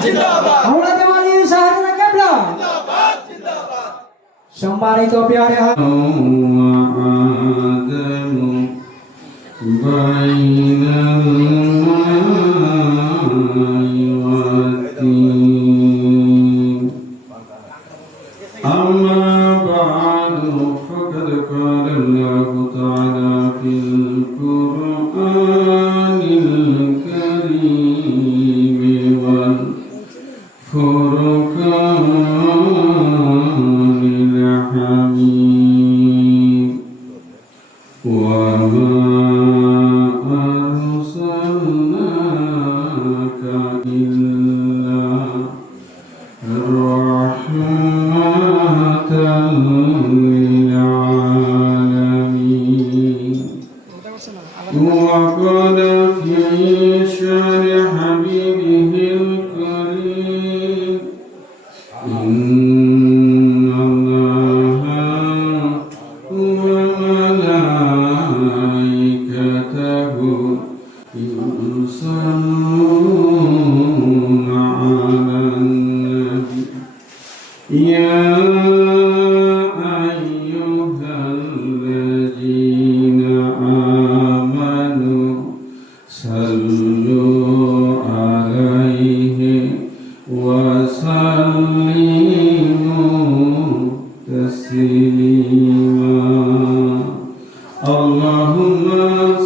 হাওড়া দেওয়ানি শাহজাদা কেবলা সম্মানিত প্যারে أما بعد فقد قال الله تعالى في القرآن الكريم والفرقان الحميد وما أرسلناك إلا رحمة للعالمين وقال في شان حبيبه الكريم إن الله وملائكته يصلون على النبي يا أيها الذين آمنوا صلوا عليه وسلموا تسليما اللهم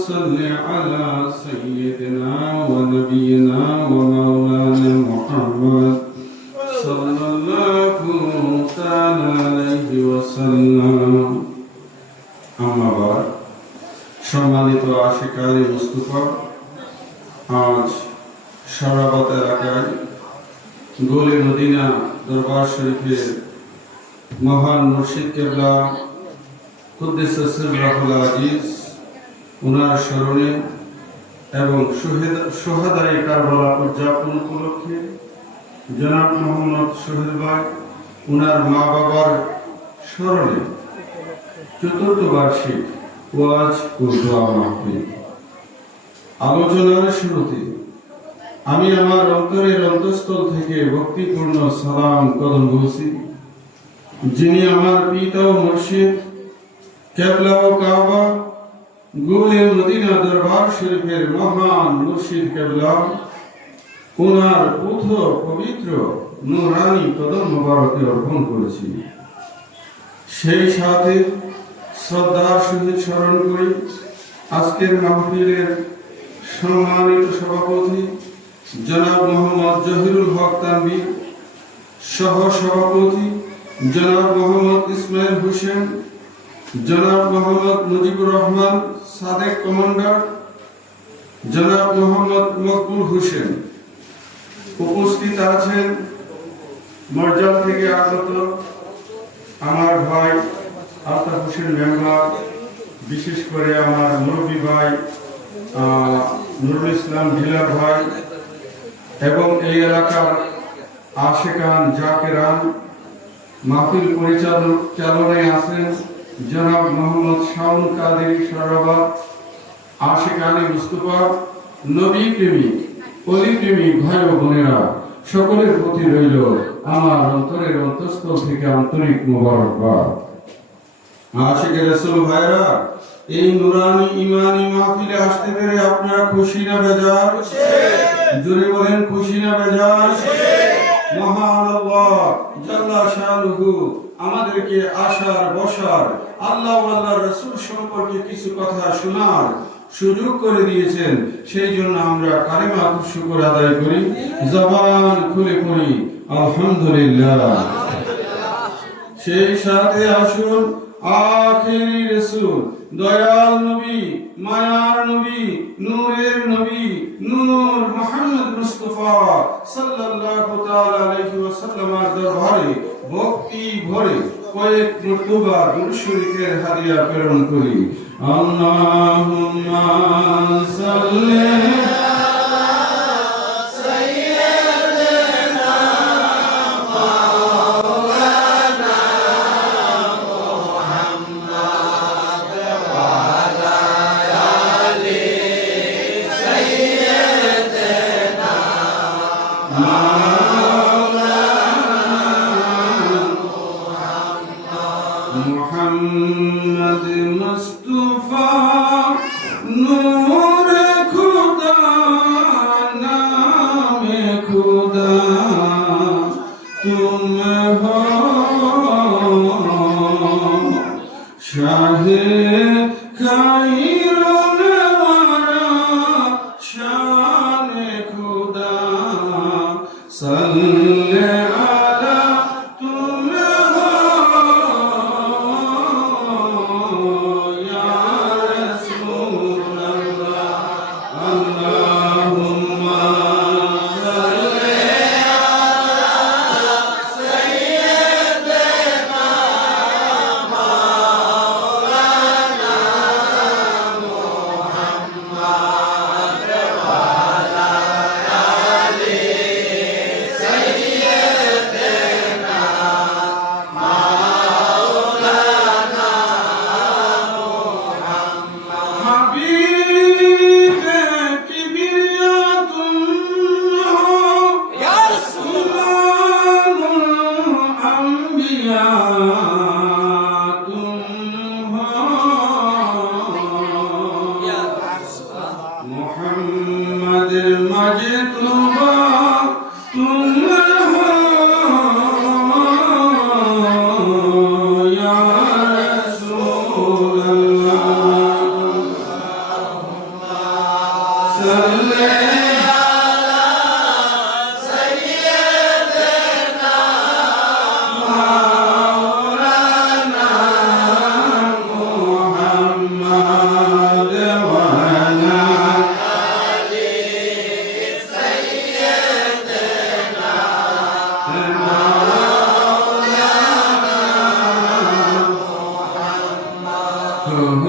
صل على سيدنا ونبينا ومولانا محمد صلى الله تعالى عليه وسلم أما بعد সম্মানিত আশিকায়ে মুস্তাফা আজ শরাবত এলাকায় গোলে মদিনা দরবার শরীফের মহান মুর্শিদ কেবলা কুদ্দুস সিররুল আজিজ ওনার স্মরণে এবং শহীদায়ে কারবালা উদযাপন উপলক্ষে জনাব মোহাম্মদ শহীদ ভাই ওনার মা বাবার স্মরণে চতুর্থ বার্ষিক ওয়াজ ও দোয়া মাহফিল আলোচনার শুরুতে আমি আমার অন্তরের অন্তঃস্থল থেকে ভক্তিপূর্ণ সালাম কদম বলছি যিনি আমার পিতা ও মুর্শিদ কেবলা ও কাবা গোলে মদিনা দরবার শরীফের মহান মুর্শিদ কেবলা ওনার পুত্র পবিত্র নূরানি কদম মোবারকে অর্পণ করেছি সেই সাথে শ্রদ্ধার সহিত স্মরণ করি আজকের মাহফিলের সম্মানিত সভাপতি জনাব মোহাম্মদ জহিরুল হক তানভীর সহ সভাপতি জনাব মোহাম্মদ ইসমাইল হোসেন জনাব মোহাম্মদ মুজিবুর রহমান সাদেক কমান্ডার জনাব মোহাম্মদ মকবুল হোসেন উপস্থিত আছেন মর্যাদা থেকে আগত আমার ভাই আলতাফ হোসেন মেম্বার বিশেষ করে আমার মুরব্বী ভাই নুরুল ইসলাম ঢিলার ভাই এবং এই এলাকার আশেকান জাকেরান মাহফিল পরিচালনায় আছেন জনাব মোহাম্মদ শাউন কাদেরী সরাবাদ আশেকানে মুস্তাফা নবী প্রেমিক অলি প্রেমিক ভাই ও বোনেরা সকলের প্রতি রইল আমার অন্তরের অন্তঃস্থল থেকে আন্তরিক মোবারকবাদ আশিকে রাসূল ভাইরা এই নুরানি ইমানি মাহফিলে আসতে পেরে আপনারা খুশি না বেজার? জোরে বলেন খুশি না বেজার? মহান আল্লাহ জাল্লা শানুহু আমাদেরকে আসার বসার আল্লাহ ও আল্লাহর রাসূল সম্পর্কে কিছু কথা শোনার সুযোগ করে দিয়েছেন সেই জন্য আমরা কালিমা শুকর আদায় করি জবান খুলে পড়ি আলহামদুলিল্লাহ সেই সাথে আসুন আখিরি রাসূল দয়াল নবী মায়ার নবী নূরের নবী নূর মুহাম্মদ মুস্তাফা সাল্লাল্লাহু তাআলা আলাইহি ওয়াসাল্লামের দরবারে ভক্তি ভরে কয়েক মর্তবা দুরূদ শরীফের হাদিয়া প্রেরণ করি আল্লাহুম্মা সাল্লি Ah मोहम्मद मुस्तफा नूर खुदा नाम खुदा तुम हो शाहे खैरुल वरा शान खुदा सल्ले अला तुम हो या रसूल अल्लाह अल्लाहुम्मा सल्ले हबीब किबरिया तुम हो या सुल्तानुल अंबिया तुम हो मोहम्मद मजतबा तुम हो या रसूल अल्लाह सल्ले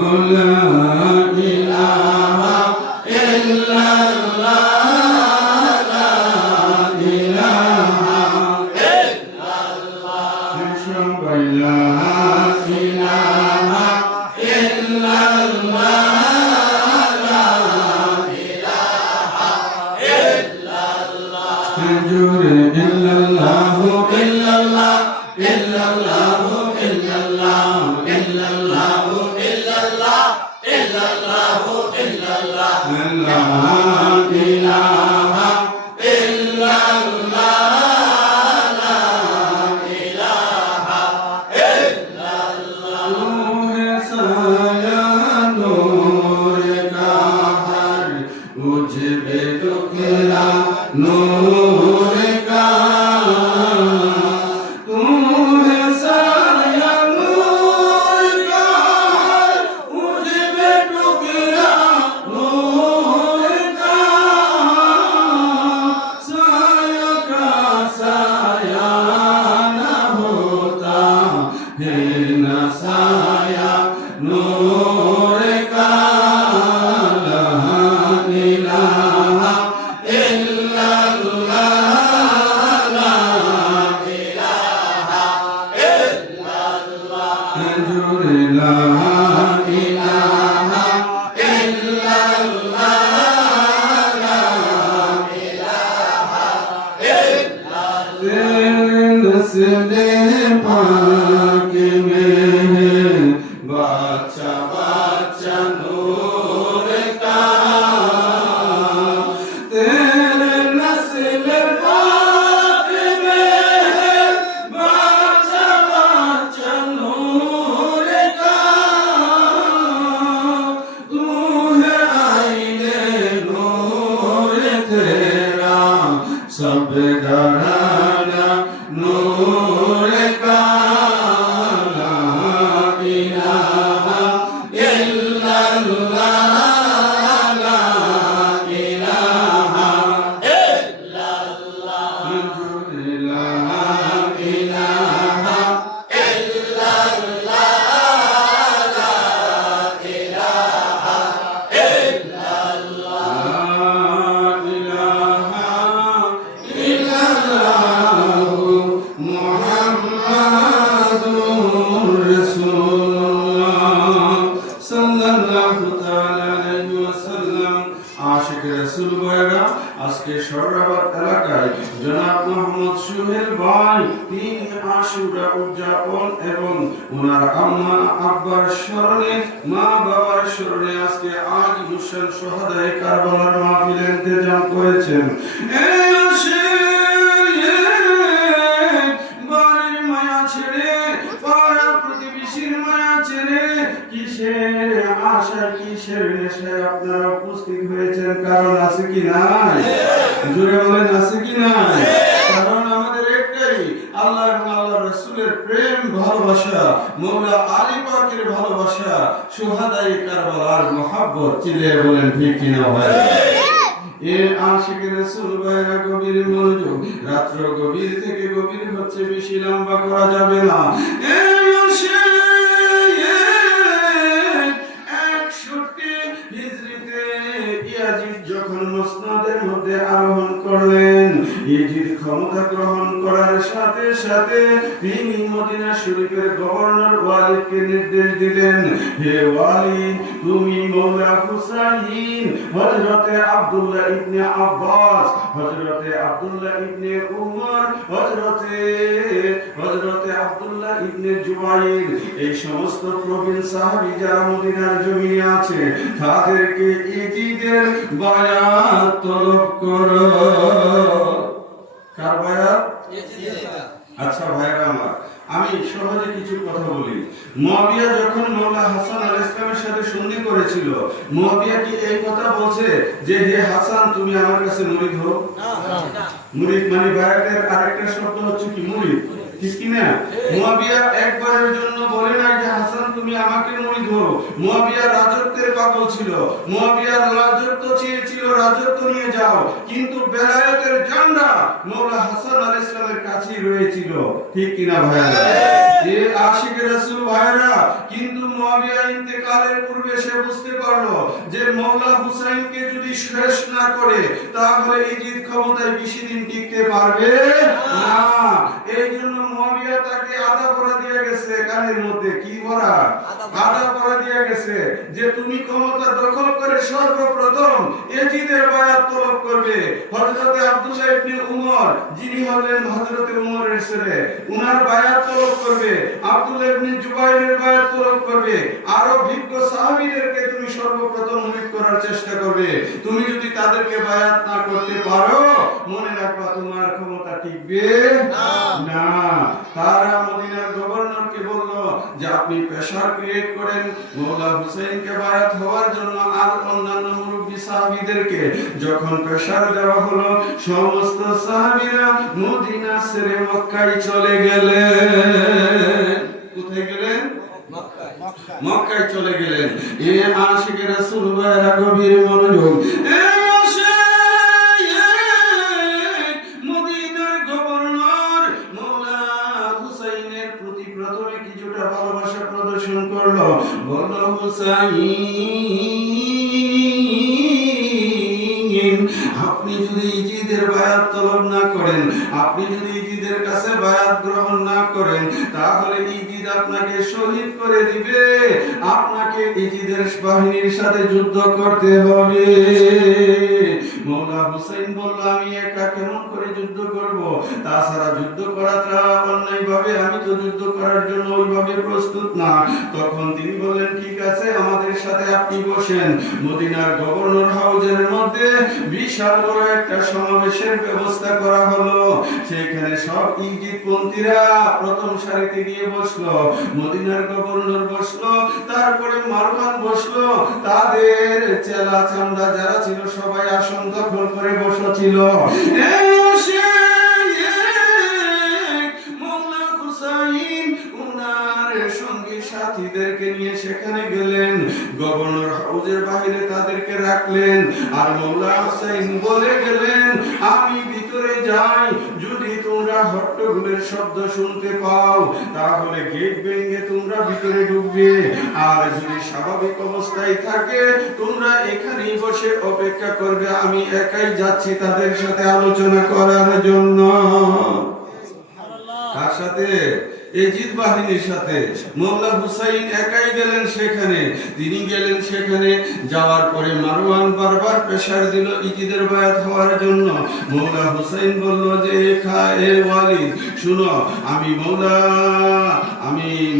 मौलाना मुहम्मद वाला नूर का तू है साया नूर का मुझे में टुकड़ा नूर का साया न होता है न साया नूर का ला इलाहा नस्ले पाक में है बाचा बाचा नूर का तेरे नस्ले पाक में है बाचा बाचा नूर का तू है आईने नूर तेरा सब घराना नूर का ला इलाहा इल्लल्लाह ला इलाहा इल्लल्लाह ला इलाहा इल्लल्लाह ला इलाहा इल्लल्लाह ला इलाहा इल्लल्लाह জনাব মোহাম্মদ সোহেল ভাই তিনি আশুরা উদযাপন এবং ওনার আম্মা আব্বার স্মরণে মা বাবার স্মরণে আজকে আজ মুসলিম শহাদায়ে কারবালার মাহফিলের ইন্তজাম করেছেন। এই আসে বাড়ির মায়া ছেড়ে পাড়া প্রতিবেশীর মায়া ছেড়ে কিসের আশা কিসের নেশায় আপনারা উপস্থিত হয়েছেন? কারণ আছে কি নাই? জোরে বলেন আছে কি নাই? কারণ আমাদের একটাই, আল্লাহ এবং আল্লাহ রাসূলের প্রেম ভালোবাসা, মওলা আলী পাকের ভালোবাসা, শুহাদায়ে কারবালার মহব্বত। চিল্লিয়ে বলেন ঠিক কি না ভাই? এ আশিকে রাসূল ভাইরা গভীর মনোযোগ, রাত্র গভীর থেকে গভীর হচ্ছে, বেশি লম্বা করা যাবে না। এই আসে 61 হিজরিতে ইয়াজিদ যখন মসনদের মধ্যে আরোহণ করলেন, ইয়াজিদ ক্ষমতা গ্রহণ করার সাথে সাথে তিনি মদিনা শরীফের গভর্নর ওয়ালিদকে নির্দেশ দিলেন, হে ওয়ালিদ, তুমি মওলা হুসাইন, হযরতে আব্দুল্লাহ ইবনে আব্বাস, হযরতে আব্দুল্লাহ ইবনে উমর, হযরতে আব্দুল্লাহ ইবনে জুবাইর, এই সমস্ত প্রবীণ সাহাবী যারা মদিনার জমিনে আছে তাদেরকে ইয়াজিদের বায়াত তলব করো। কার বায়াত? আচ্ছা ভাইরা আমার, আমি সহজে কিছু কথা বলি। মুয়াবিয়া যখন মওলা হাসান আলাইহিস সালামের সাথে সন্ধি করেছিল, মুয়াবিয়া কি এই কথা বলছে যে হে হাসান তুমি আমার কাছে মুরিদ হও? না। মুরিদ মানে বায়াতের আরেকটা শব্দ হচ্ছে কি মুরিদ, ঠিক কি না? মুয়াবিয়া একবারের জন্য বলে না যে হাসান তুমি আমাকে মুরিদ হও। মুয়াবিয়া রাজত্বের পাগল ছিল, মুয়াবিয়ার রাজত্ব চেয়েছিল, রাজত্ব নিয়ে যাও, কিন্তু বেলায়েতের জান্ডা মওলা হাসান আলাইহিস সালামের কাছেই রয়েছিল, ঠিক কি না ভাইরা? এই আশিকে রাসূল ভাইরা, কিন্তু মুয়াবিয়া ইন্তেকালের পূর্বে সে বুঝতে পারলো যে মওলা হুসাইনকে যদি শেষ না করে তাহলে ইয়াজিদ ক্ষমতায় বেশি দিন টিকতে পারবে না। এই জন্য মুয়াবিয়া তাকে আদা করে দিয়ে গেছে, কানের মধ্যে কি ভরা? আদা করে দিয়ে গেছে যে তুমি ক্ষমতা দখল করে সর্বপ্রথম ইয়াজিদের বায়াত তলব করবে। হযরতে আব্দুল্লাহ ইবনে উমর, যিনি হলেন হযরতে উমরের ছেলে, উনার বায়াত তলব করবে। আব্দুল্লাহ ইবনে জুবাইরের বায়াত তলব করবে। আরো বিজ্ঞ সাহাবীদেরকে তুমি সর্বপ্রথম মুরিদ করার চেষ্টা করবে। তুমি যদি তাদেরকে বায়াত না করতে পারো, মনে রাখবা তোমার ক্ষমতা টিকবে না। তারা মদিনার গভর্নরকে বলল যে আপনি প্রেসার ক্রিয়েট করেন মওলা হুসাইনকে বায়াত হওয়ার জন্য। আর অন্যান্য মুরব্বী সাহাবীদেরকে যখন প্রেসার দেওয়া হলো, সমস্ত সাহাবীরা মদিনা ছেড়ে মক্কায় চলে গেলেন। কোথায় গেলেন? মক্কায় চলে গেলেন। এ আশিকে রাসূল ভাইরা গভীর মনোযোগ। এই আসে মদিনার গভর্নর মওলা হুসাইনের প্রতি প্রথমে কিছুটা ভালোবাসা প্রদর্শন করলো, বলল হুসাইন, আপনি যদি ইয়াজিদের বায়াত তলব না করেন, আপনি যদি ইয়াজিদের কাছে বায়াত গ্রহণ না করেন, তাহলে ইয়াজিদ আপনাকে শহীদ করে দিবে, আপনাকে ইয়াজিদের বাহিনীর সাথে যুদ্ধ করতে হবে। মওলা হুসাইন বলল, আমি একা কেমন করে যুদ্ধ করব? তাছাড়া যুদ্ধ করাটা অন্যায় ভাবে, আমি তো যুদ্ধ করার জন্য ওইভাবে প্রস্তুত না। তখন তিনি বলেন, ঠিক আছে, আমাদের সাথে আপনি বসেন। মদিনার গভর্নর হাউজের মধ্যে বিশাল বড় একটা সমাবেশের ব্যবস্থা করা হলো। সেখানে সব ইয়াজিদপন্থীরা প্রথম সারিতে গিয়ে বসলো। মদিনার গভর্নর বসলো, তারপরে মারওয়ান বসলো, তাদের চেলা চামড়া যারা ছিল সবাই আসন দখল করে বসেছিল। এই আসে মওলা হুসাইন উনার সঙ্গী সাথীদেরকে নিয়ে সেখানে গেলেন। গভর্নর হাউজের বাইরে তাদেরকে রাখলেন, আর মওলা হুসাইন বলে গেলেন, আমি ভিতরে যাই, যদি তোমরা হট্টগোলের শব্দ শুনতে পাও তাহলে গেট ভেঙে তোমরা ভিতরে ঢুকবে, আর যদি স্বাভাবিক অবস্থায় থাকে তোমরা এখানেই বসে অপেক্ষা করবে, আমি একাই যাচ্ছি তাদের সাথে আলোচনা করার জন্য। কার সাথে? এজিদ বাহিনীর সাথে। মওলা হুসাইন একাই গেলেন সেখানে। তিনি গেলেন সেখানে, যাওয়ার পরে মারওয়ান বারবার প্রেসার দিল ইজিদের বায়াত হওয়ার জন্য। মওলা হুসাইন বলল যে এ ওয়ালিদ শুনো, আমি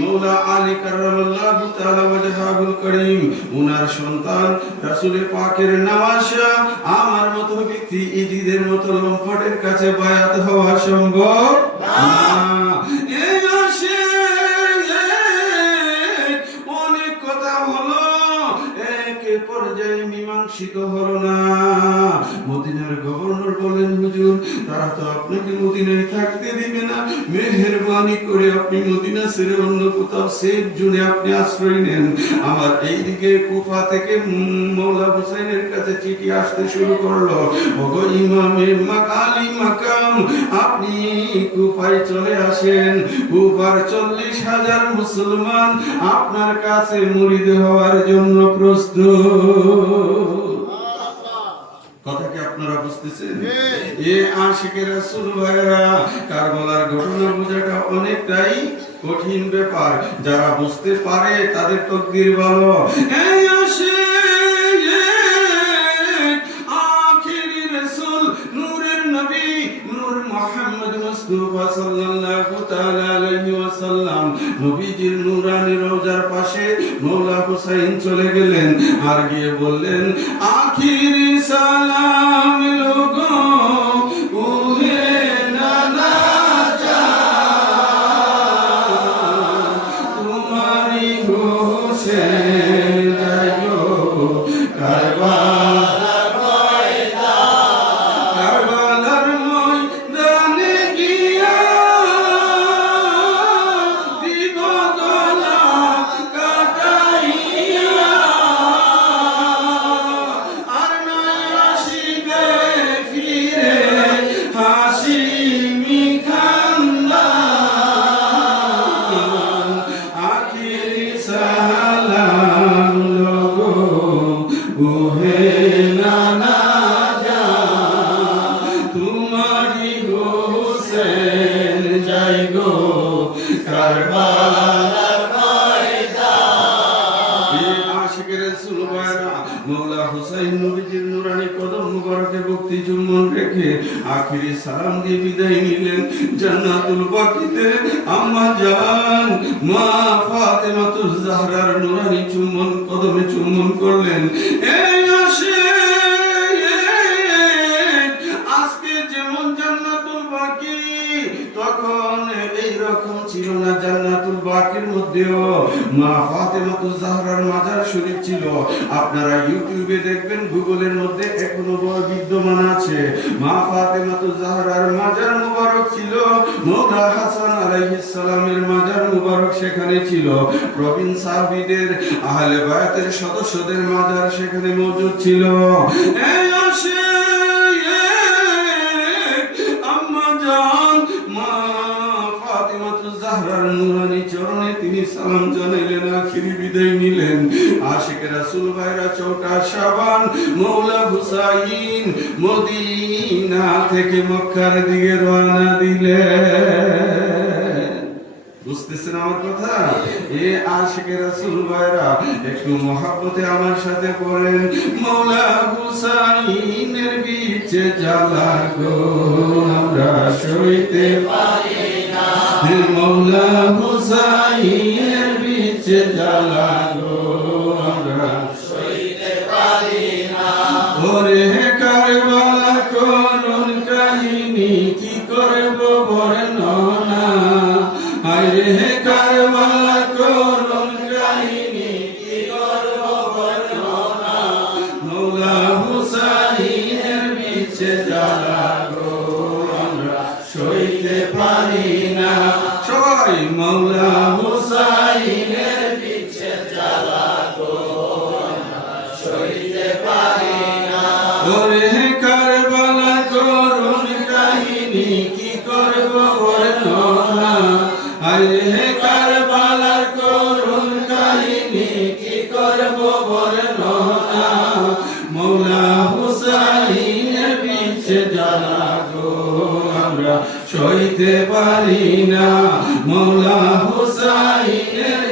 মওলা আলী কাররামাল্লাহু তাআলা ওয়াজহাহুল করিম, উনার সন্তান রাসূল পাকের নওয়াসা, আমার মতো ব্যক্তি ইজিদের মতো লম্পটের কাছে বায়াত হওয়া সম্ভব না। এই আসে অনেক কথা হলো, এক পর্যায়ে মীমাংসিত হলো না। মদিনার গভর্নর বলেন, হুজুর তারা তো আপনাকে মদিনায় থাকতে দিবে না, মেহেরবানি করে আপনি মদিনা ছেড়ে অন্য কোথাও সেফ জোনে আপনি আশ্রয় নেন। আমার এইদিকে কুফা থেকে মওলা হুসাইনের কাছে চিঠি আসতে শুরু করলো, ওগো ইমামে মাকালি মাকাম, আপনি কুফায় চলে আসেন। কুফার 40,000 মুসলমান আপনার কাছে মুরিদ হওয়ার জন্য প্রস্তুত। কথা কি আপনারা বুঝতেছেন? এ আশিকে রাসূল ভাইরা, কারবালার ঘটনা বোঝাটা অনেকটাই কঠিন ব্যাপার। যারা বুঝতে পারে তাদের তাকদীর ভালো। এই আখিরি রাসূল, নূরের নবী, নূর মুহাম্মদ মুস্তাফা সাল্লাল্লাহু তাআলা আলাইহি ওয়াসাল্লাম, নবীজির নূরানি রওজার পাশে মওলা হুসাইন চলে গেলেন আর গিয়ে বললেন, আখিরি সালাম লোগো উহে নানা যা, তোমারি হোসেন যাইও কারবালার ময়দানে গিয়া, দিব গলা কাটাইয়া, আর নাই আসিবে ফিরে হাসিমি খান্দান। আখিরি সালাম লোগো ওহে নানা যা, তোমারি হোসেন যাই গো কারবালার ময়দান। আশিকের রাসূল ভাইরা, মওলা হুসাইন নবীজির নূরানি কদম মুবারকে ভক্তি চুম্বন রেখে আখিরি সালাম দিয়ে বিদায় নিলেন। জান্নাতুল বাকিতে আম্মা জান মা ফাতেমাতুজ জাহরার নূরানি চুম্বন কদমে চুম্বন করলেন। এই আসে আজকে যেমন জান্নাতুল বাকি, তখন এই রকম ছিল না। জান্নাতুল বাকির মধ্যেও মা ফাতেমাতুজ জাহরার মাজার শরীফ ছিল। আপনারা ইউটিউবে দেখবেন, গুগলের মধ্যে এখনো বিদ্যমান আছে। মা ফাতেমাতুজ জাহরার মাজার মুবারক ছিল। মওলা হাসান আলাইহিস সালামের মাজার মুবারক সেখানে ছিল। প্রবীণ সাহাবীদের, আহলে বায়াতের সদস্যদের মাজার সেখানে মজুদ ছিল। এই আসে আম্মা জান মা ফাতেমাতুজ জাহরার নূরানি চরণে তিনি সালাম জানাইলেন, আখিরি বিদায় নিলেন। আশিকে রাসূল ভাইরা, 4 শাবান মওলা হুসাইন মদিনা থেকে মক্কার দিকে রওনা দিলেন। বুঝতেছেন আমার কথা? এ আশিকে রাসূল ভাইরা, একটু মহব্বতে আমার সাথে পড়েন, মওলা হুসাইনের বিচে জ্বালা গো আমরা সইতে পারি না, মওলা হুসাইনের বিচে জ্বালা গো আমরা সইতে পারি না। ওরে কারবালা করুণ কাহিনী কি করব বর্ণনা, আরে কারবালা করুণ কাহিনী কি করব বর্ণনা, মওলা হুসাইনের বিচে জ্বালা গো আমরা সইতে পারি না। সবাই মওলা হুসাইনের বিচে জ্বালা গো আমরা সইতে পারি না। ওরে কারবালা করুণ কাহিনী কি করব বর্ণনা, আরে কারবালার করুণ কাহিনী কি করব বর্ণনা, মওলা হুসাইনের বিচে জ্বালা গো আমরা সইতে পারি না মৌলা হুসাইনের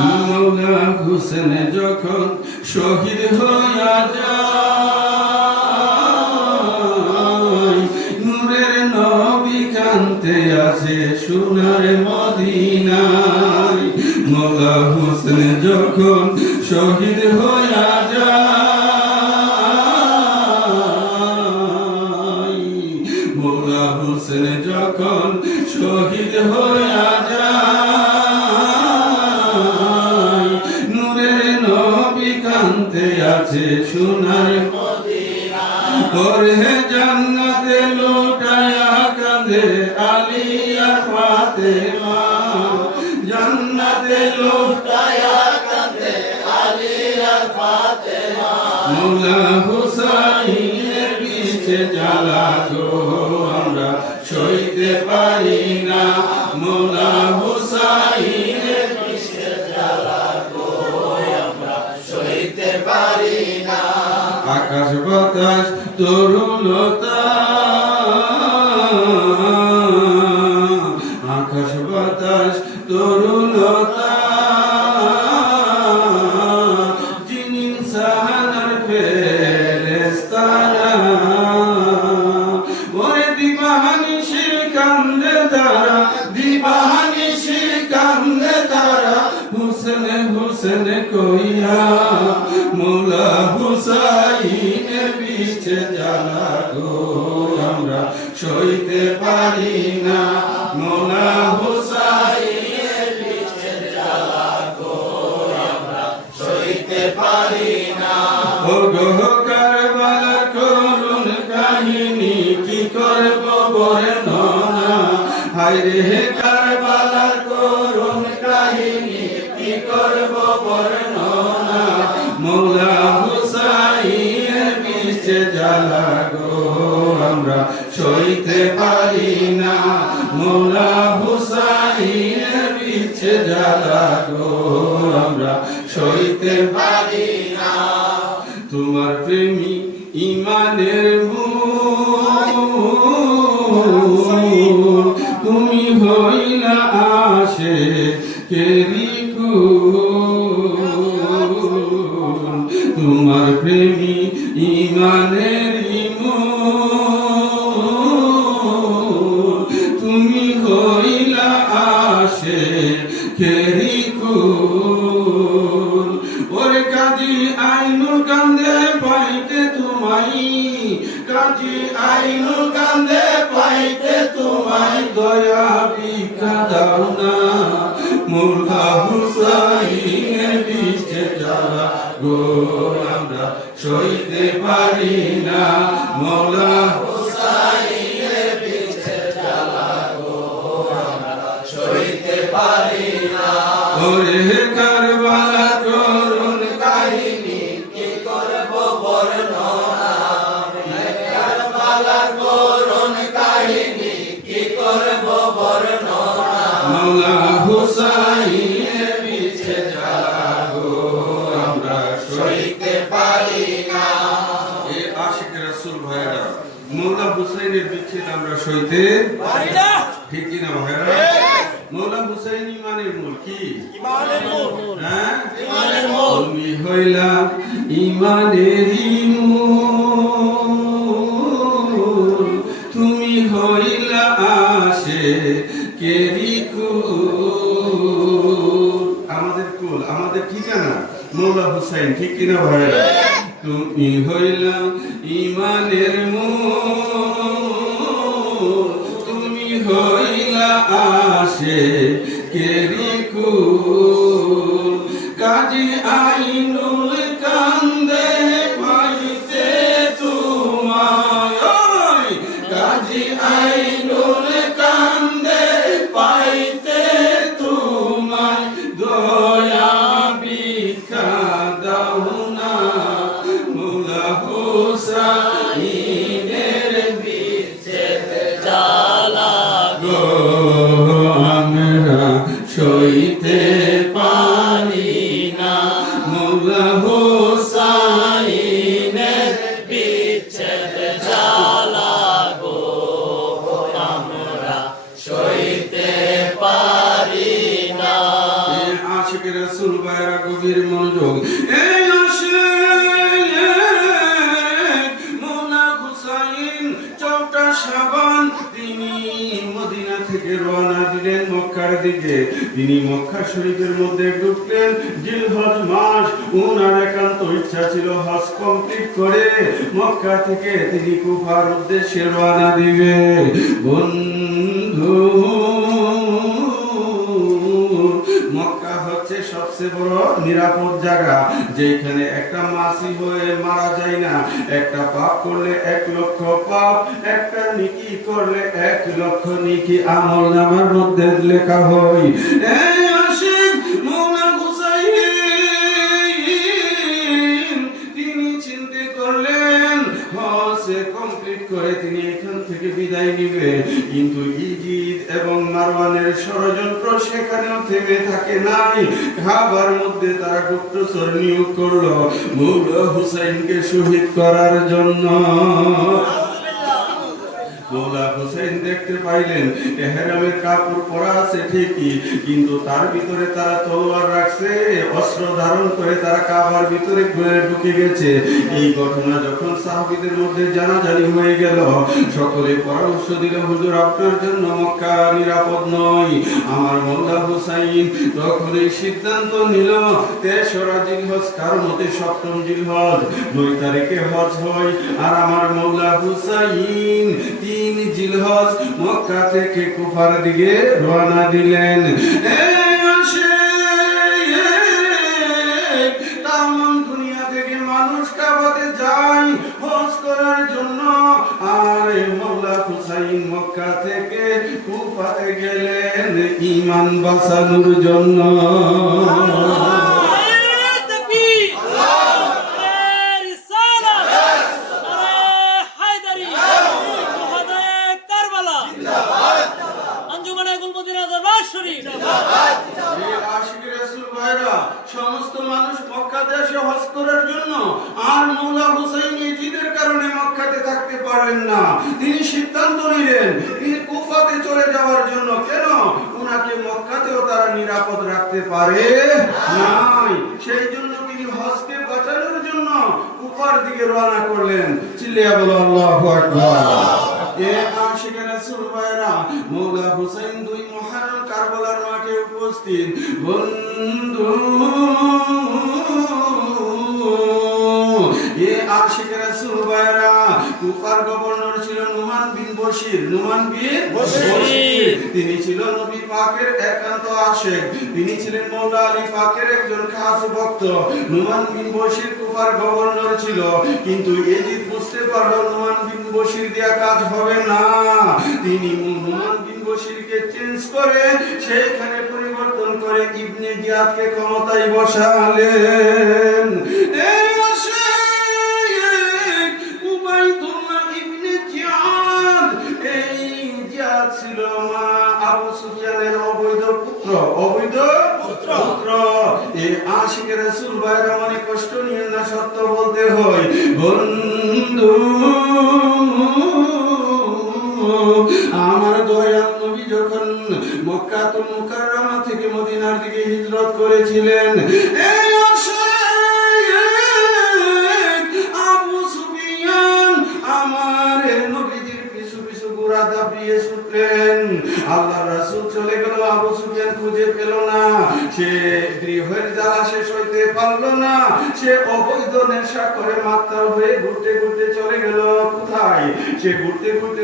মৌলা হুসেন যখন শহীদ হইয়া যায় নূরের নবী কান্তে আছে সোনার মদিনায় মৌলা হুসেন যখন শহীদ হইয়া যায় মৌলা হুসেন যখন শহীদ হইয়া যায় নূরের নবী কান্তে আছে সোনার মদিনা ওরে জান্নাতে লুটায়া কাঁদে আলী আর ফাতেমা জান্নাতে লুটায়া কাঁদে আলী আর ফাতেমা মৌলা হুসাইনের পিছে জ্বালা গো আমরা সইতে পারি না মৌলা হুসাইনের পিছে জ্বালা গো আমরা সইতে পারি না আকাশ বাতাস তরুলতা আকাশ বাতাস তরুলতা যিনি সাহানার ফেরেশতারা ওরে দিবানিশি কান্দে তারা দিবানিশি কান্দে তারা হুসেন হুসেন কইয়া মৌলা হুসাইনের পিছে জ্বালা গো আমরা সইতে পারি না মৌলা হুসাইনের পিছে জ্বালা গো আমরা সইতে পারি না ও গো কারবালার করুণ কাহিনী কি করব বর্ণনা হায় রে কারবালার করুণ কাহিনী কি করব বর্ণনা মৌলা হুসাইনের পিছে জ্বালা গো আমরা সইতে পারি না মৌলা হুসাইনের পিছে জ্বালা গো আমরা সইতে পারি না তোমার প্রেমী ইমানের মূল তুমি হইলা আসে কেরিকু তোমার প্রেমী ইমানের মূল তুমি হইলা আসে কেরিকু ওরে কাজী আইনু কান্দে পাইতে তোমায় কাজী আইনু কান্দে পাইতে তোমায় দয়া ভিক্ষা দাও না মৌলা হুসাইনের পিছে জ্বালা গো আমরা সইতে পারি না মৌলা হুসাইনের পিছে জ্বালা গো আমরা সইতে পারি না ওরে কারবালা করুণ কাহিনী কি করব বর্ণনা কারবালা করুণ কাহিনী কি করব বর্ণনা মৌলা হুসাইনের পিছে জ্বালা গো আমরা সইতে পারি না এ আশিক রাসূল ভাইরা মৌলা হুসাইনের পিছে আমরা সইতে পারি না ঠিক কি না ভাইরা মৌলা হুসাইন ইমানের মূল কি ইমানের মূল হ্যাঁ ইমানের মূল তুমি হইলা ইমানেরই মূল তুমি হইলা আসে কেরি কুল আমাদের কুল আমাদের ঠিকানা মৌলা হুসাইন ঠিক কিনা ভাইরা তুমি হইলা ইমানের মূল তুমি হইলা আসে কেরি কুল কাজী আইনুল কান্দে পাইতে তোমায় কাজী আইনুল কান্দে পাইতে তোমায় দয়া ভিক্ষা দাও না মৌলা হুসাইনের পিছে জ্বালা গো আমরা সইতে পারি না মৌলা হুসাইনের শাবান তিনি মদিনা থেকে রওনা দিলেন মক্কার দিকে। তিনি মক্কা শরীফের মধ্যে ঢুকলেন জিলহজ মাস। ওনার একান্ত ইচ্ছা ছিল হজ কমপ্লিট করে মক্কা থেকে তিনি কুফার উদ্দেশ্যে রওনা দিবে। বন্ধু, মক্কা হচ্ছে সবচেয়ে বড় নিরাপদ জায়গা, যেখানে একটা মাসি হয়ে মারা যায় না। একটা পাপ করলে 1 লক্ষ পাপ, একটা নেকি করলে 1 লক্ষ নেকি আমল নামার মধ্যে লেখা হয়। এই আশিক মওলা হুসাইন তিনি চিন্তা করলেন হজ কমপ্লিট করে তিনি এখান থেকে বিদায় নিবে। কিন্তু ইজিদ এবং মারওয়ানের ষড়যন্ত্র সেখানেও থেমে থাকে নাই। কাবার মধ্যে তারা গুপ্তচর নিয়োগ করলো মওলা হুসাইনকে শহীদ করার জন্য। মওলা হুসাইন দেখতে পাইলেন ইহরামের কাপড় পরা আছে ঠিকই, কিন্তু তার ভিতরে তারা তলোয়ার রাখছে, অস্ত্র ধারণ করে তারা কাবার ভিতরে ঢুকে গেছে। এই ঘটনা যখন সাহাবীদের মধ্যে জানাজানি হয়ে গেল, সকলে পরামর্শ দিল হুজুর আপনার জন্য মক্কা নিরাপদ নয়। আমার মওলা হুসাইন তখন এই সিদ্ধান্ত নিল 3রা জিলহজ, কার মতে 7ম জিলহজ 9 তারিখে হজ হয়। আর আমার মওলা হুসাইন 3 জিলহজ মক্কা থেকে কুফার দিকে রওনা দিলেন। তামাম দুনিয়া থেকে মানুষ কাবাতে যায় হজ করার জন্য, আর মওলা হুসাইন মক্কা থেকে কুফাতে গেলেন ঈমান বাঁচানোর জন্য। সমস্ত মানুষ মক্কাতে আসে হজ করার জন্য, আর মওলা হুসাইন জিদের কারণে মক্কাতে থাকতে পারলেন না। তিনি সিদ্ধান্ত নিলেন তিনি কুফাতে চলে যাওয়ার জন্য। কেন? ওনাকে মক্কাতেও তারা নিরাপদ রাখতে পারে নাই। সেই জন্য তিনি হজকে বাঁচানোর জন্য কুফার দিকে রওনা করলেন। চিল্লিয়া বলো আল্লাহু আকবার। এ আশিকে রাসূল ভাইরা, মওলা হুসাইন 2 মুহররম কারবালার মাঠে উপস্থিত। বন্ধু, এ আশিকে রাসূল ভাইরা, কুফার গভর্নর ছিল নুমান বিন বশির। নুমান বিন বশির তিনি ছিল নবী পাকের একান্ত আশিক। তিনি ছিলেন মওলা আলী পাকের একজন খাস ভক্ত। নুমান বিন বশির কুফার গভর্নর ছিল, কিন্তু ইজিদ বুঝতে পারল নুমান বিন বশির দিয়া কাজ হবে না। তিনি নুমান বিন বশিরকে চেঞ্জ করে সেইখানে পরিবর্তন করে ইবনে জিয়াদকে ক্ষমতায় বসালেন। এই উবাইদুল্লাহ ইবনে জিয়াদ, এই জিয়াদ ছিল মা আবু সুফিয়ানের অবৈধ পুত্র। অবৈধ পুত্র। এই আশিকে রাসূল ভাইরা মনে কষ্ট নিয়ে না, সত্য বলতে হয়। বন্ধু, আমার দয়াল নবী যখন মক্কাতুল মুকাররমা থেকে মদিনার দিকে হিজরত করেছিলেন, এই আবু সুফিয়ান আমার নবীজির পিছু পিছু ঘোড়া দাপিয়ে ছুটলেন। আল্লাহর রাসূল চলে গেল, আবু সুফিয়ান খুঁজে পেল না। সে গৃহের জ্বালা শেষ হইতে পারল না। সে অবৈধ নেশা করে মাতাল হয়ে ঘুরতে ঘুরতে চলে গেল কোথায়? সে ঘুরতে ঘুরতে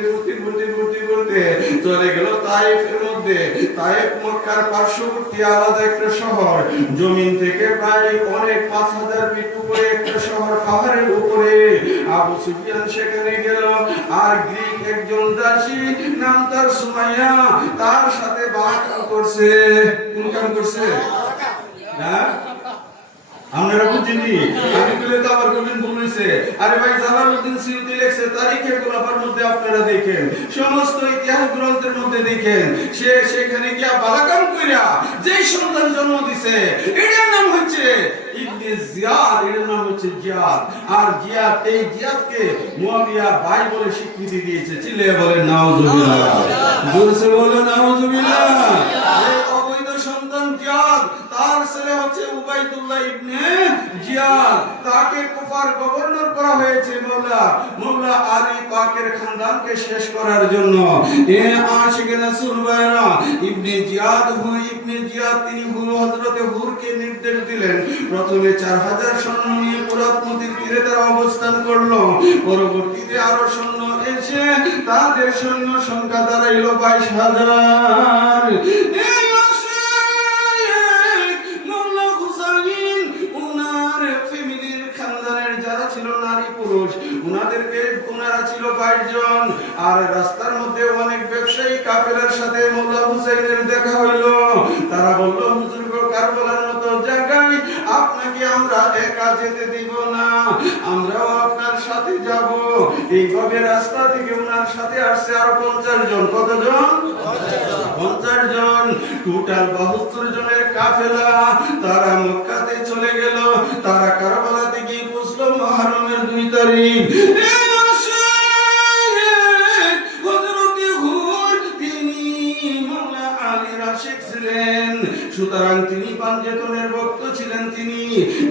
চলে গেল তায়েফের মধ্যে। তায়েফ মক্কার পার্শ্ববর্তী আলাদা একটা শহর, জমিন থেকে প্রায় অনেক 5000 ফিট উপরে একটা শহর, পাহাড়ের উপরে। আবু সুফিয়ান সেখানে গেল, আর গ্রিক একজন দাসী নাম তার সুমাইয়া তার সাথে বাগান করছে। কোন কাম করছে? হ্যাঁ, আপনারা বুঝিনি? আমি বলে তো আবার গোবিন্দ বলেছে। আরে ভাই, জালালউদ্দিন সিউতি লেখছে তারিখে গোলাপার মধ্যে, আপনারা দেখেন সমস্ত ইতিহাস গ্রন্থের মধ্যে দেখেন, সে সেখানে গিয়া বালাকাম কইরা যেই সন্তান জন্ম দিছে এটার নাম হচ্ছে ইবনে জিয়াদ, এর নাম হচ্ছে জিয়াদ। আর জিয়াদ, এই জিয়াদকে মুয়াবিয়া ভাই বলে স্বীকৃতি দিয়েছে। চিল্লিয়ে বলেন নাউজুবিল্লাহ, জোরসে বলেন নাউজুবিল্লাহ। এই অবৈধ সন্তান জিয়াদ তার তার ছেলে হচ্ছে উবাইদুল্লাহ ইবনে জিয়াদ, তাকে কুফার গভর্নর করা হয়েছে মওলা আলী পাকের খানদানকে শেষ করার জন্য। এ আশিকে রাসূল ভাইরা, ইবনে জিয়াদ তিনি হযরতে হুরকে নির্দেশ দিলেন, প্রথমে 4000 সৈন্য নিয়ে ফোরাত নদীর তীরে তারা অবস্থান করলো। পরবর্তীতে আরো সৈন্য এসে তাদের সৈন্য সংখ্যা দাঁড়াইলো 22000। এই আশিক মওলা হুসাইন উনার ফ্যামিলির খানদানের যারা ছিল নারী পুরুষ, উনারা ছিল 22 জন। আর রাস্তার মধ্যে অনেক ব্যবসায়ী কাফেলার সাথে মওলা হুসাইনের দেখা হইলো। তারা বলল, হুজুর গো, কারবালার মতো জায়গায় আপনাকে আমরা একা যেতে দিব না, আমরাও আপনার সাথে যাব। এইভাবে রাস্তা থেকে উনার সাথে আসছে আরো 50 জন। কতজন? 50 জন। টোটাল 72 জনের কাফেলা। তারা মক্কাতে চলে গেল। তারা কারবালাতে গিয়ে পৌঁছলো মুহররমের 2 তারিখ। সুতরাং তিনি পাঞ্জাতনের ভক্ত ছিলেন। তিনি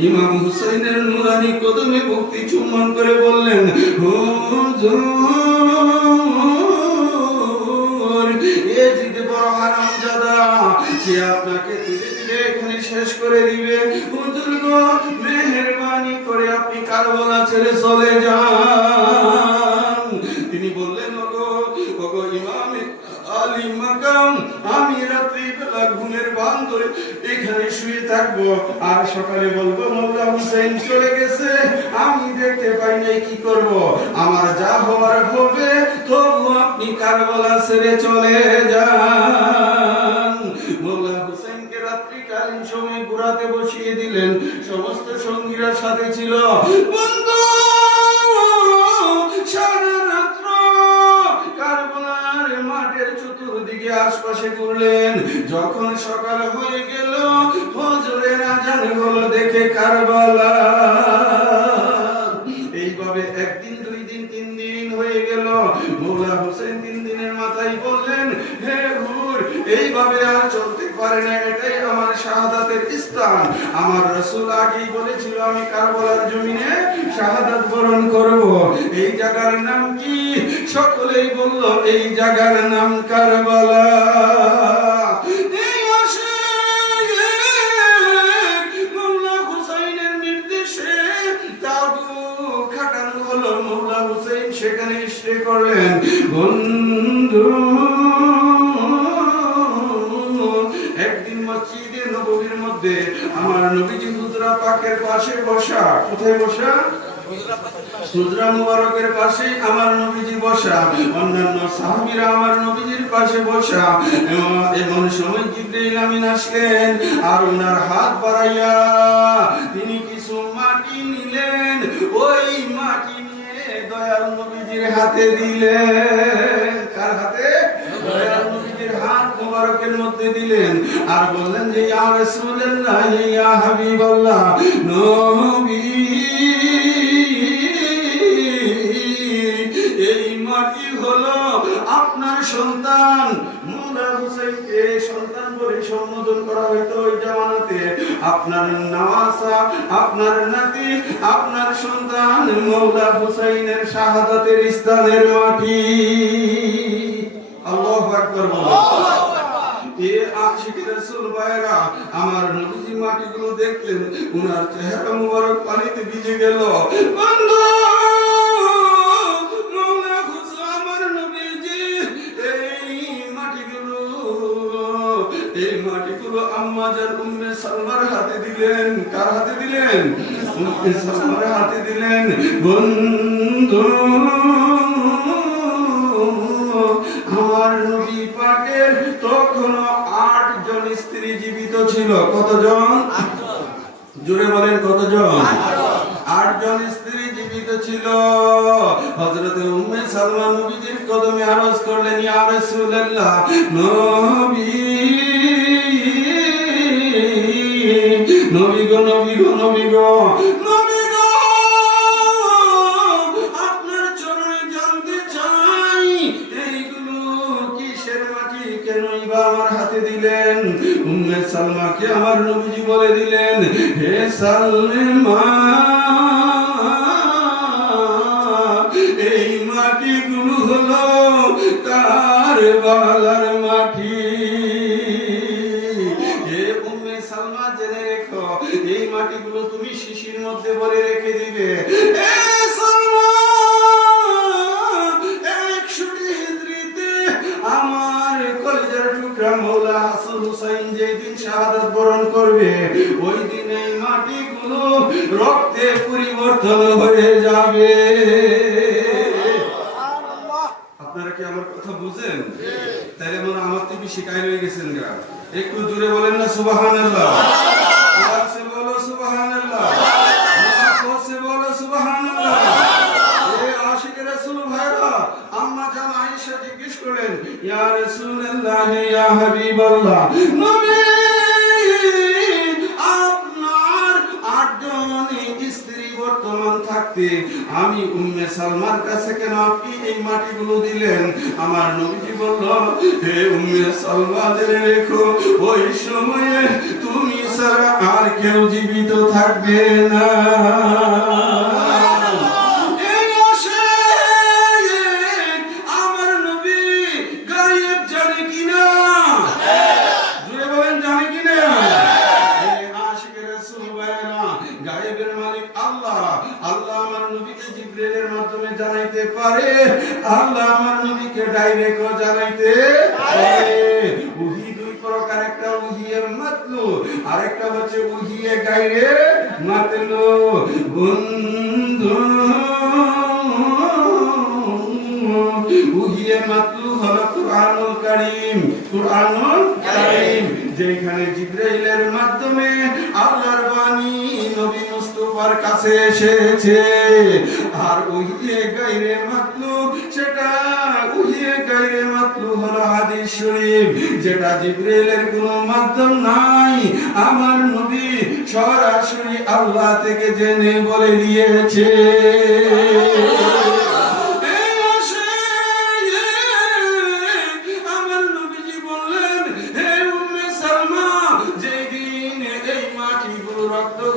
ইমাম হুসাইনের নুরানি কদমে ভক্তি চুম্বন করে বললেন, হুজুর, এ জিদে বড় হারামজাদা, সে আপনাকে ধীরে ধীরে এখানে শেষ করে দিবে। হুজুর গো, মেহেরবানি করে আপনি কারবালা ছেড়ে চলে যান। তিনি বললেন, ওগো ইমাম আলী মাকাম, আমি রাত্রি বেলা ঘুমের ভান ধরে এখানে শুয়ে থাকবো, আর সকালে বলবো মওলা হুসাইন চলে গেছে, আমি দেখতে পাই নাই, কি করব? আমার যা হওয়ার হবে, তবু আপনি কারবালা ছেড়ে চলে যান। মওলা হুসাইনকে রাত্রিকালীন সময় ঘোরাতে বসিয়ে দিলেন। সমস্ত সঙ্গীরা সাথে ছিল। বন্ধু, সারা রাত্র কারবালার মাঠের চতুর্দিকে আশপাশে ঘুরলেন। যখন সকাল হয়ে গেল, ফজরের আজান হলো দেখে কারবালা। এইভাবে একদিন, 2 দিন, 3 দিন হয়ে গেল। মওলা হোসেন 3 দিনের মাথায় বললেন, হে হুর, এইভাবে আর চলতে পারে না, এটাই আমার শাহাদাতের স্থান। আমার রাসূল আগেই বলেছিল আমি কারবালার জমিনে শাহাদাত বরণ করব। এই জায়গার নাম কি? সকলেই বলল, এই জায়গার নাম কারবালা। এই আশিক মওলা হুসাইনের নির্দেশে তাবু খাটানো হলো। মওলা হুসাইন সেখানে স্টে করলেন। বন্ধু, একদিন মসজিদে নববীর মধ্যে আমার নবীজি হুজরা পাকের পাশে বসা। কোথায় বসা? হুজরা মুবারকের পাশে আমার নবীজি বসা। অন্যান্য সাহাবীরা আমার নবীজির পাশে বসা। এমন সময় জিবরাইল আমিন আসলেন, আর ওনার হাত বাড়াইয়া তিনি কিছু মাটি নিলেন। ওই মাটি নিয়ে দয়াল নবীজির হাতে দিলেন। কার হাতে? দয়াল নবীজির হাত মুবারকের মধ্যে দিলেন, আর বললেন যে, ইয়া রাসূলুল্লাহ, ইয়া হাবিবাল্লাহ, নবী, এই মাটি হলো আপনার সন্তান। মওলা হুসাইনকে সন্তান বলে সম্বোধন করা হয়তো ওই জামানাতে। আপনার নওয়াসা, আপনার নাতি, আপনার সন্তান মওলা হুসাইনের শাহাদাতের স্থানের মাটি। আল্লাহু আকবার। এ আশিক রাসূল ভাইরা, আমার নবীজি মাটিগুলো দেখলেন, ওনার চেহারা মুবারক পানিতে ভিজে গেল। বন্ধু, মওলা হুসাইন, আমার নবীজি এই মাটিগুলো আম্মা জান উম্মে সালমার হাতে দিলেন। কার হাতে দিলেন? উম্মে সালমার হাতে দিলেন। বন্ধু, আমার নবী পাকের তখনও 8 জন স্ত্রী জীবিত ছিল। কতজন? 8 জন। জোরে বলেন, কতজন? 8 জন স্ত্রী জীবিত ছিল। হযরত উম্মে সালমা নবীজির কদমে আরজ করলেন, ইয়া রাসূলুল্লাহ, নবী, নবী গো, নবী গো, নবী গো, নবী গো, আপনার চরণে জানতে চাই, এইগুলো কিসের মাটি, কেনই বা আমার হাতে দিলেন? উম্মে সালমাকে আমার নবীজি বলে সালমা, এই মাটিগুলো হলো কারবালার মাটি। হে উম্মে সালমা, জেনে রেখো, এই মাটিগুলো তুমি শিশির মধ্যে ভরে রেখে দিবে। এ সালমা, 100 হিজরিতে আমার কলিজার টুকরা মৌলা হাসান হুসাইন যেদিন শাহাদাত বরণ করবে, ওই দিন এই মাটিগুলো রক্তে পরিবর্তন হয়ে যাবে। আপনারা কি আমার কথা বুঝেন? তাইলে মনে আমার থেকে শিখাই হয়ে গেছেন গা। একটু জোরে বলেন না সুবহানাল্লাহ। সে বলো সুবহানাল্লাহ, সে বলো সুবহানাল্লাহ। এ আশিক রাসূল ভাইরা, আম্মা জান আয়েশা জিজ্ঞেস করলেন, ইয়া রাসূলুল্লাহ, ইয়া হাবিবাল্লাহ, নবী আপনার 8 জন স্ত্রী বর্তমান থাকতে আমি উম্মে সালমার কাছে কেন আপনি এই মাটিগুলো দিলেন? আমার নবীজি বলল, হে উম্মে সালমা, জেনে রেখো, ওই সময়ে তুমি ছাড়া আর কেউ জীবিত থাকবে না। আমার নবী গায়েব জানে কিনা? জুড়ে বলেন, জানে কিনা? গায়েবের মালিক আল্লাহ। আল্লাহ আমার নবীকে জিবরাইলের মাধ্যমে জানাইতে পারে, আল্লাহ আমার নবীকে ডাইরেক্ট জানাইতে পারে। ওহী দুই প্রকার, একটা ওহিয়ে মাতলু, আরেকটা হচ্ছে ওহিয়ে গায়রে মাতলু। বন্ধু, ওহিয়ে মাতলু হলো কুরআনুল কারীম। কুরআনুল কারীম যেখানে জিবরাইলের মাধ্যমে আল্লাহর বাণী নবী মুস্তাফার কাছে এসেছে। আর ওহিয়ে গায়রে মাতলু, সেটা ওহিয়ে গায়রে মাতলু হলো হাদিস শরীফ, যেটা জিবরাইলের কোনো মাধ্যম নাই, আমার নবী সরাসরি আল্লাহ থেকে জেনে বলে দিয়েছে।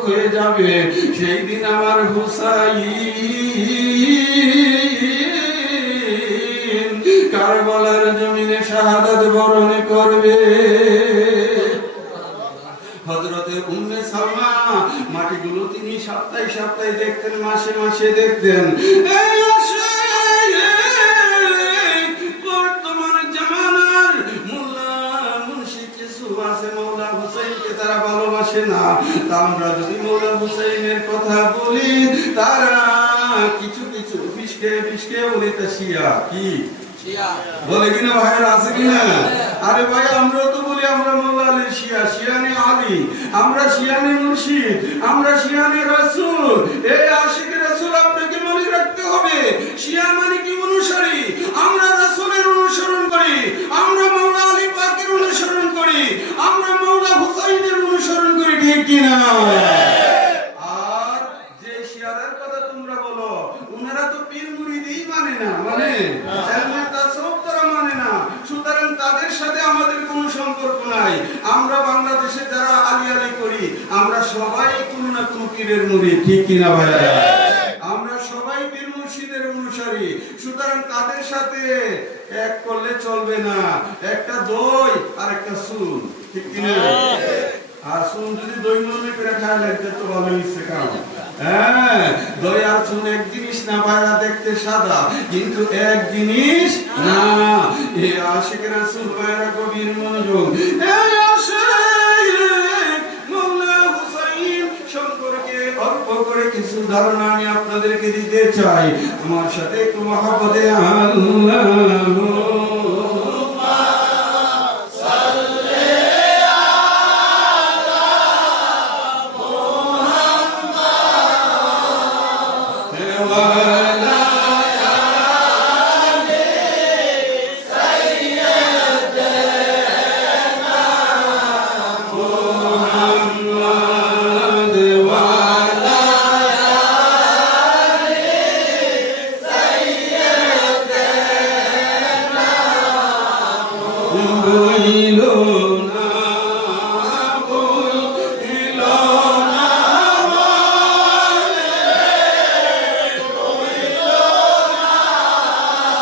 হয়ে যাবে, সেই দিন আমার হুসাইন কারবালার জমিনে শাহাদাত বরণ করবে। হযরতে উম্মে সালমা মাটিগুলো তিনি সপ্তাহে সপ্তাহে দেখতেন, মাসে মাসে দেখতেন। এই বর্তমান জামানার মোল্লা মুন্সি কিছু আছে মৌলা হুসাইনকে তারা ভালোবাসে না। তা আমরা যদি মৌলা হুসাইনের কথা বলি, তারা কিছু কিছু ফিসকে বলে তা শিয়া। কি বলে কিনা ভাইরা, আছে কিনা? আরে ভাই, আমরা তো বলি আমরা মৌলা আলীর শিয়া, শিয়ানি আলী, আমরা শিয়ানি মুর্শিদ, আমরা শিয়ানি রাসূল। এই আশিক রাসূল আপনাকে মনে রাখতে হবে, শিয়া মানে কি? অনুসারী। আমরা রাসূলের অনুসরণ করি, আমরা মৌলা আলী পাকের অনুসরণ করি, আমরা মৌলা হুসাইনের অনুসরণ করি, ঠিক কিনা? আর যে শিয়াদের কথা তোমরা বলো, উনারা তো পীর মুরিদই মানে না, মানে সুতরাং তাদের সাথে আমাদের কোনো সম্পর্ক নাই। আমরা বাংলাদেশে যারা আলী আলী করি, আমরা সবাই কোনো না কোনো পীরের মুরিদ, ঠিক কিনা ভাইরা? আমরা সবাই পীর মুর্শিদের অনুসারী, সুতরাং তাদের সাথে এক করলে চলবে না। একটা দই আর একটা চুন, ঠিক কিনা? আর চুন যদি দই মনে করে খায় লাগতে তো ভালো ইচ্ছে কাম। হ্যাঁ, দই আর চুন এক জিনিস না ভাইরা, দেখতে সাদা কিন্তু এক জিনিস না। এই আশিক রাসূল ভাইরা গভীর মনোযোগ। এই আশিক মৌলা হুসাইন সম্পর্কে অল্প করে কিছু ধারণা আমি আপনাদেরকে দিতে চাই। আমার সাথে একটু মহব্বতে আল্লাহু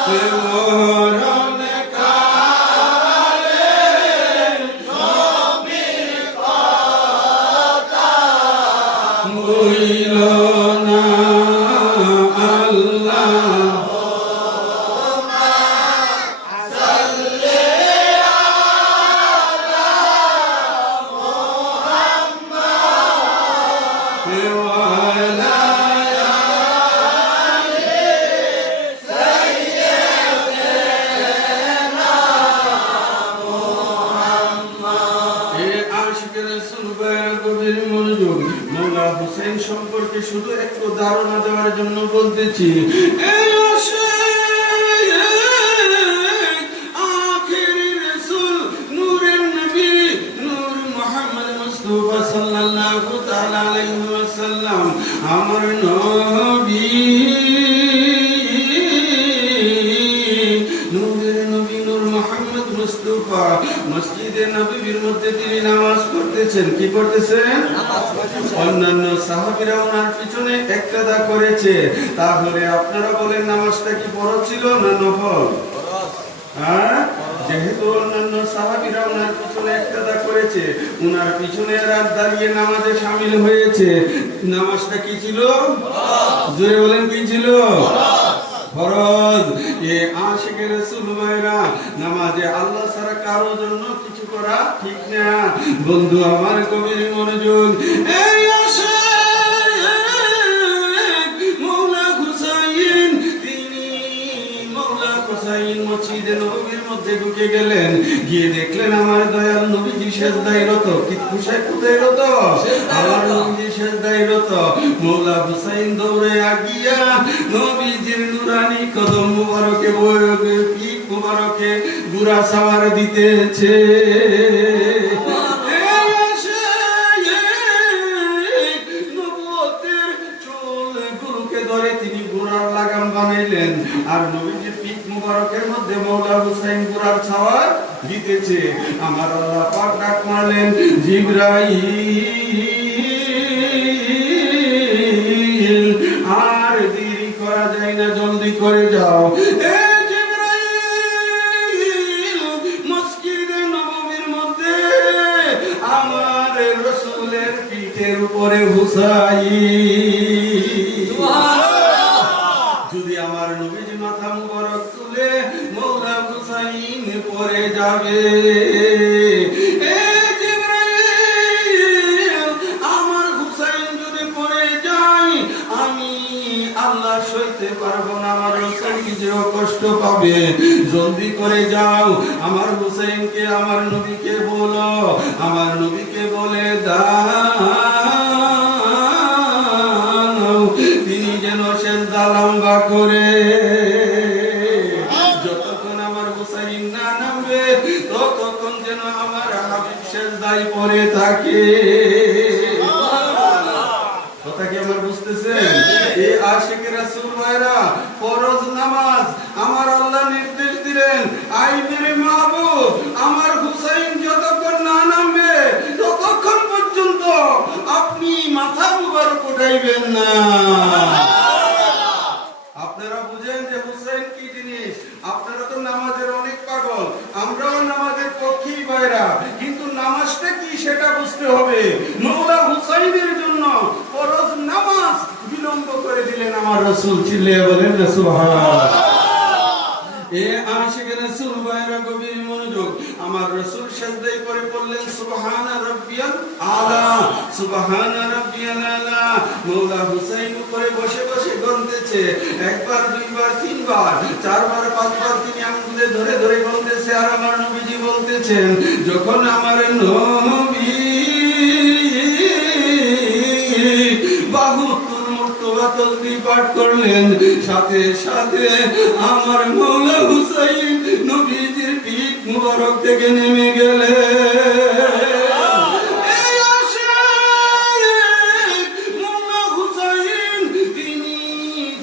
মরণ কালে বইল না আল্লাহ সম্পর্কে শুধু একটু ধারণা দেওয়ার জন্য বলতেছি। এই আখেরি রাসূল নূরের নবী নূর মুহাম্মদ মুস্তাফা সাল্লাল্লাহু তাআলা আলাইহি ওয়াসাল্লাম আমার নবী নূরের নবী নূর মুহাম্মদ মুস্তাফা মসজিদে নববীর মধ্যে তিনি নামাজ পড়তেছেন। কি পড়তেছেন? অন্যান্য সাহাবীরা ওনার পিছনে ইক্তেদা করেছে। তাহলে আপনারা বলেন নামাজটা কি ফরজ ছিল না নফল? হ্যাঁ, যেহেতু অন্যান্য সাহাবীরা ওনার পিছনে ইক্তেদা করেছে, ওনার পিছনে রাত দাঁড়িয়ে নামাজে শামিল হয়েছে, নামাজটা কি ছিল? জোরে বলেন কি ছিল? ফরজ। এ আশিকে রাসূল ভাইরা, নামাজে আল্লাহ ছাড়া কারো জন্য কিছু করা ঠিক না। বন্ধু আমার গভীর মনোযোগ। এই মওলা হুসাইন, তিনি মওলা হুসাইন মসজিদে নববীর মধ্যে ঢুকে গেলেন, গিয়ে দেখলেন আমার দয়াল নবীজি সেজদায় রত। কি খুশায় কোথায় রত? আমার নবীজি সেজদায় রত। মওলা হুসাইন দৌড়ে আগিয়া নবীজির নুরানি কদম মুবারকে পিঠ মুবারকে বুড়া সাওয়ার দিতেছে। তিনি বুড়ার লাগাম বানাইলেন আর নবীজির পিঠ মুবারকের মধ্যে মওলা হুসাইন বুড়ার ছাওয়ার দিতেছে। আমার আল্লাহ পাক ডাক মারলেন, জিবরাইল আর দেরি করা যায় না, জলদি করে যাও। মসজিদে নববীর মধ্যে আমার রাসূলের পিঠের উপরে হুসাইন। যদি আমার নবীজি মাথা মুবারক তুলে মওলা হুসাইন পড়ে যাবে। আমার হুসাইন যদি পড়ে যায়, আমি আল্লাহ সইতে পারবো না, আমার রাসূল নিজেও কষ্ট পাবে। জলদি করে যাও, আমার হুসাইনকে আমার নবীকে বলো, আমার নবীকে বলে দাও তিনি যেন সেজদা লম্বা করে। যতক্ষণ আমার হুসাইন না নামবে ততক্ষণ যেন আমার হাবিব সেজদায় পড়ে থাকে। কথা কি আমার বুঝতেছেন? এই আশিকে রাসূল ভাইরা, ফরজ নামাজ আমার আল্লাহ নির্দেশ দিলেন, আই মেরে মাহবুব, আমার হুসাইন যতক্ষণ না নামবে ততক্ষণ পর্যন্ত আপনি মাথা মুবারক উঠাইবেন না। আপনারা বুঝেন যে হুসাইন কি জিনিস। আপনারা তো নামাজের অনেক পাগল, আমরাও নামাজের পক্ষেই ভাইরা, কিন্তু নামাজটা কি সেটা বুঝতে হবে। মওলা হুসাইনের জন্য ফরজ নামাজ বিলম্ব করে দিলেন আমার রাসূল। চিল্লিয়ে বলেন না সুবহানাল্লাহ। এ আশিকে রাসূল ভাইরা গভীর মনোযোগ। আমার রাসূল সিজদায় পড়ে বললেন সুবহান রাব্বিয়াল আলা, সুবহান রাব্বিয়াল আলা। মওলা হুসাইন উপরে বসে বসে গুনতেছে, একবার দুইবার তিনবার চারবার পাঁচবার তিনি আঙ্গুলে ধরে ধরে গুনতেছে। আর আমার নবীজি বলতেছেন, যখন আমার নবী তাসবিহ পাঠ করলেন, সাথে সাথে আমার মওলা হুসাইন নবীজির পিঠ মুবারক থেকে নেমে গেলেন। এই আশিক মওলা হুসাইন তিনি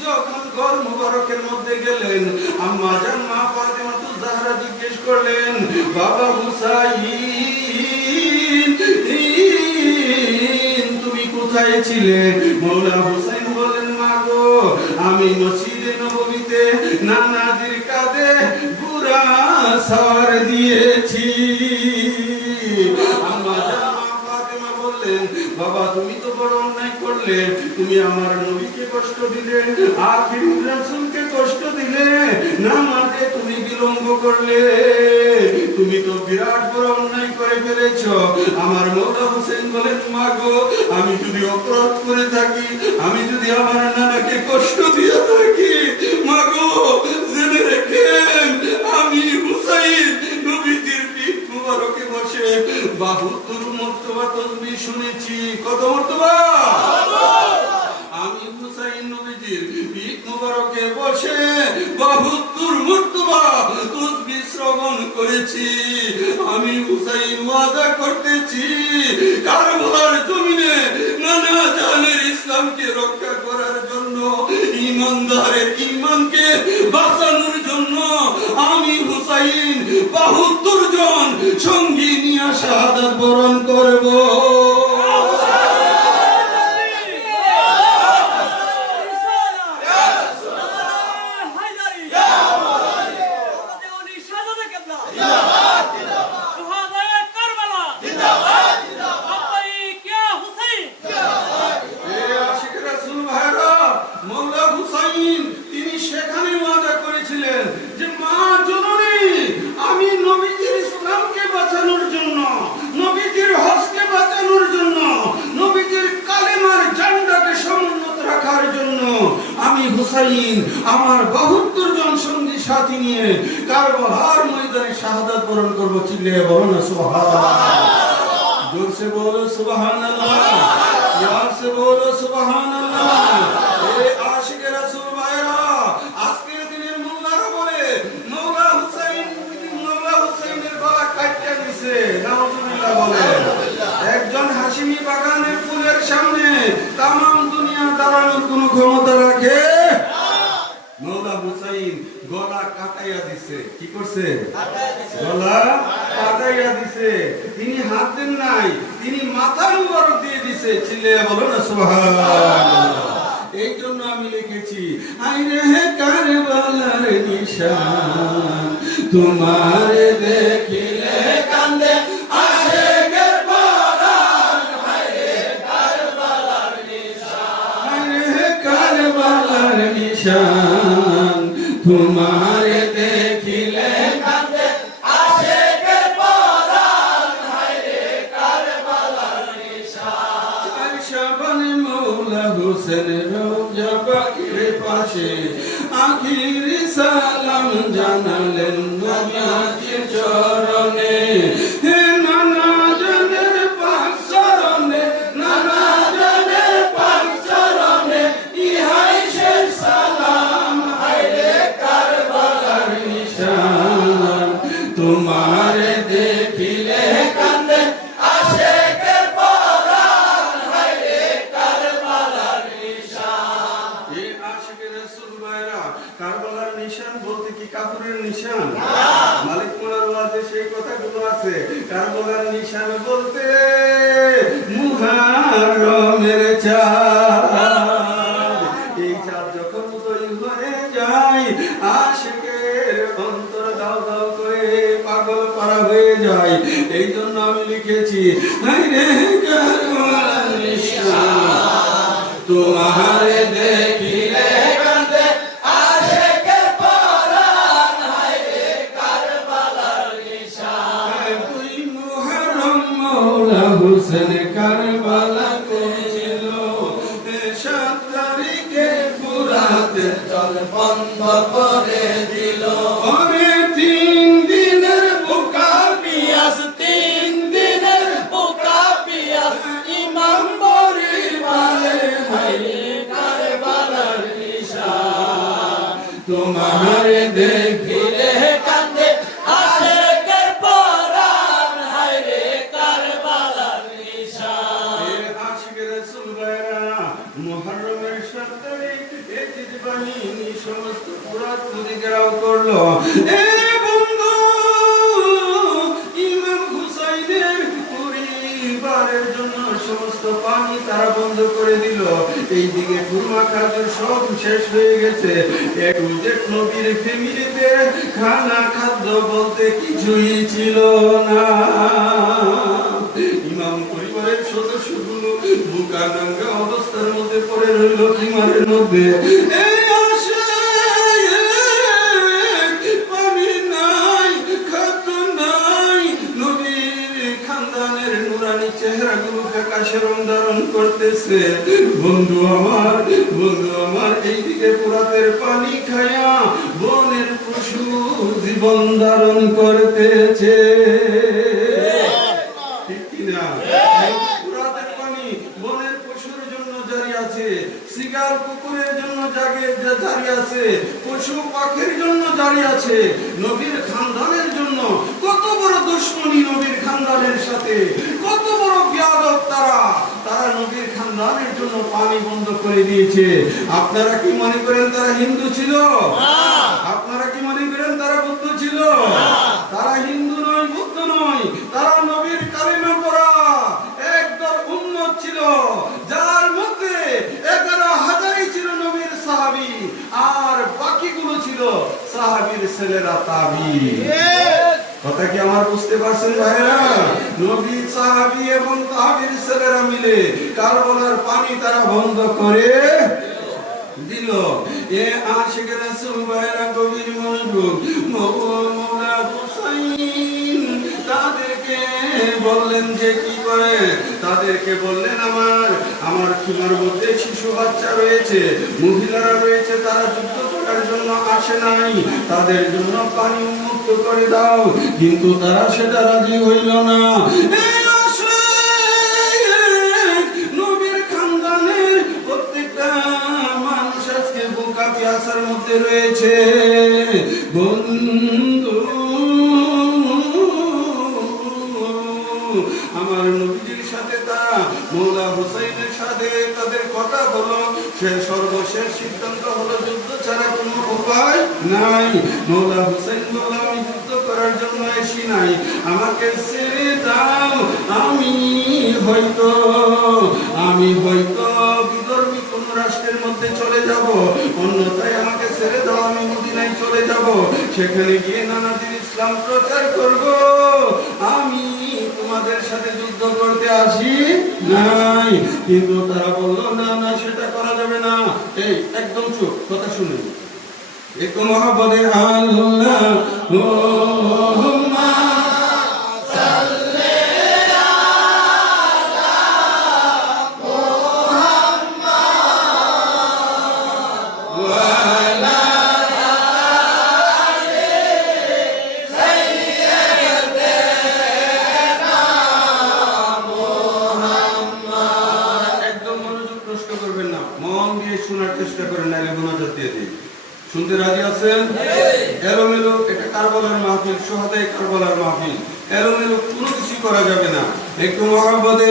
যখন ঘর মুবারকের মধ্যে গেলেন, আম্মা জান মা ফাতেমাতুজ জাহরা জিজ্ঞেস করলেন, বাবা হুসাইন তুমি কোথায় ছিলে? মওলা হুসাইন বলেন, মা গো আমি মসজিদে নববীতে নানাজির সার দিয়েছি। আম্মা জান মা ফাতেমা বললেন, বাবা তুমি তো বড় অন্যায় করলে, তুমি আমার নবীকে কষ্ট দিলে, আখির রাসূলকে কষ্ট দিলে, নামাজে তুমি বিলম্ব করলে, তুমি তো বিরাট বড় অন্যায় করে ফেলেছো। আমার মওলা হোসেন বলেন, মা গো আমি যদি অপরাধ করে থাকি, আমি যদি আমার নানাকে কষ্ট দিয়ে থাকি, মা গো জেনে রেখেন আমি হুসাইন নবীজির পিঠ মুবারকে বসে 72 মর্তবা তাসবিহ শুনেছি। কত মর্তবা? আমি হুসাইন নবীজির পিঠ মুবারকে বসে 72 মর্তবা তাসবিহ শ্রবণ করেছি। আমি হুসাইন ওয়াদা করতেছি কারবালার জমিনে নানা জানের ইসলামকে রক্ষা করার জন্য, ঈমানদারের ঈমানকে বাঁচানোর জন্য আমি হুসাইন 72 জন সঙ্গী নিয়ে শাহাদাত বরণ করব। আমার 72 জন সঙ্গী সাথী নিয়ে কারবালার ময়দানে শাহাদাত বরণ করব। চিল্লিয়ে বলো না সুবহানাল্লাহ, জোর সে বলো সুবহানাল্লাহ, ইয়ার সে বলো সুবহানাল্লাহ। এ আশিকে রাসূল ভাইরা, আজকের দিনের মোল্লারা বলে মওলা হুসাইনের গলা কাটতে দিয়েছে, নাউজুবিল্লাহ বলে। একজন হাশিমি বাগানের ফুলের সামনে তামাম দুনিয়া দাঁড়ানোর কোনো ক্ষমতা রাখে? মওলা হুসাইন গলা কাটাইয়া দিছে। কি করছে? গলা কাটাইয়া দিছে। তিনি হাত দেন নাই, তিনি মাথা মুবারক দিয়ে দিছে। চিল্লাইয়া বলো না সুবহানাল্লাহ। এই জন্য আমি লিখেছি, আইরে হে কারবালার নিশান, তোমারে দেখিলে কান্দে আশিকের পরাণ, হায়রে কারবালার নিশান, হায়রে কারবালার নিশান, তোমারে দেখিলে কান্দে আশিকের পরাণ, হায়রে কারবালার নিশান। আর শাবানে মওলা হোসেন রওজা পাকের পাশে আখির সালাম জানালেন নবীজির চরণে। হে নানা জানের পাক চরণে, নানা জানের পাক চরণে, ইহাই শেষ সালাম, হায়রে কারবালার নিশান, তোমারে দেখিলে কান্দে আশিকের পরাণ, হায়রে কারবালার নিশান। এই আশিকে রাসূল ভাইরা, কারবালার নিশান বলতে কি কাফিরের নিশান? মালিক মোলার ওয়াজে সেই কথাগুলো আছে। কারবালার নিশান বলতে মুহররমের চাঁদ, এই চাঁদ যখন উদয় হয়ে যায় আশিকের অন্তর দাও দাও করে পাগল পারা হয়ে যায়। এই জন্য আমি লিখেছি, হায়রে কারবালার নিশান, তোমারে দেখিলে কান্দে আশিকের পরাণ, হায়রে কারবালার নিশান। দুই মুহররম মওলা হোসেন কারবালা করেছিল, 7 তারিখে ফুরাতের জল বন্ধ করে দিল। ওরে 3 দিনের বুকা পিয়াস, 3 দিনের বুকা পিয়াস, ইমাম বরি বলে, হায়রে কারবালার নিশান, তোমারে দেখিলে কান্দে আশিকের পরাণ, হায়রে কারবালার নিশান। আশিকে রাসূল ভাইরা, মুহররমের 7 তারিখ এজিদ বাহিনী সমস্ত পুরাত নদী ঘেরাও করলো। এ বন্ধু, ইমাম হুসাইনের পরিবারের জন্য সমস্ত পানি তারা বন্ধ করে দিল। এইদিকে খুরমা খাজুর সব শেষ হয়ে গেছে। একটু যে নবীর ফ্যামিলিতে খানা খাদ্য বলতে কিছুই ছিল না। ইমাম পরিবারের সদস্যগুলো বুকা নাঙ্গা অবস্থার মধ্যে পড়ে রইল কিমারের মধ্যে। এই আসে পানি নাই, খাদ্য নাই, নবীর খানদানের নুরানি চেহারাগুলো ফ্যাকাশে রং ধারণ করতেছে। বন্ধু আমার এইদিকে পুরাতের পানি খায়া বনের পশু জীবন ধারণ করতেছে। ঠিক কিনা? পুরাতের পানি বনের পশুর জন্য জারি আছে, শিকার কুকুরের জন্য জারি আছে, পশু পাখির জন্য জারি আছে। নবীর খানদানের জন্য কত বড় দুশমনী নবীর খানদানের সাথে, কত বড় বিয়াদব তারা নবীর খানদানের জন্য পানি বন্ধ করে দিয়েছে। আপনারা কি মনে করেন তারা হিন্দু ছিল? আপনারা কি মনে করেন তারা বুদ্ধ ছিল? তারা হিন্দু নয়, বুদ্ধ নয়, তারা নবীর কালিমা পড়া একদল উম্মত ছিল, যার মধ্যে 11,000 ছিল নবীর সাহাবী, আর বাকিগুলো ছিল সাহাবীর ছেলেরা তাবী। কথা কি আমার বুঝতে পারছেন ভাইরা? নবী, সাহাবী এবং তাবীর ছেলেরা মিলে কারবালার পানি তারা বন্ধ করে দিল। এ আশিকে রাসূল ভাইরা গভীর মনোযোগ। মওলা হুসাইন তাদেরকে বললেন যে কি করে, তাদেরকে বললেন আমার খিমার মধ্যে শিশু বাচ্চা রয়েছে, মহিলারা রয়েছে, তারা যুদ্ধ করার জন্য আসে নাই, তাদের জন্য পানি উন্মুক্ত করে দাও। কিন্তু তারা সেটা রাজি হইল না। নবীর খানদানের প্রত্যেকটা মানুষ আজকে বোকা পিয়াসার মধ্যে রয়েছে। বন্ধু আমার নবীর সাথে তারা মওলা হুসাইনের সাথে তাদের কথা হলো, সে সর্বশেষ সিদ্ধান্ত হলো যুদ্ধ ছাড়া কোনো উপায় নাই। মওলা হুসাইন বলল, আমি যুদ্ধ করার জন্য এসি নাই, আমাকে ছেড়ে দাও। আমি হয়তো বিধর্মী কোন রাষ্ট্রের মধ্যে চলে যাব, অন্যথায় আমাকে ছেড়ে দাও, আমি মদিনায় চলে যাব, সেখানে গিয়ে নানাদিন ইসলাম প্রচার করব। আমি তোমাদের সাথে যুদ্ধ করতে আসি নাই। কিন্তু তারা বলল, না সেটা করা যাবে না। এই একদম চুপ, কথা শুনে একটু মহাপদে আল্লাহুম্মা সাল্লি আলা মুহাম্মাদ ওয়া আলা আলি সাইয়্যিদিনা মুহাম্মাদ। একদম মনোযোগ নষ্ট করবেন না, মন দিয়ে শোনার চেষ্টা করেন, নাইলে মোনাজাত দিয়ে দিন। শুনতে রাজি আছেন? এলোমেলো, এটা কারবালার মাহফিল, সোহাদায়ে কারবালার মাহফিল, এলোমেলো কোনো কিছু করা যাবে না। একটু মহব্বতে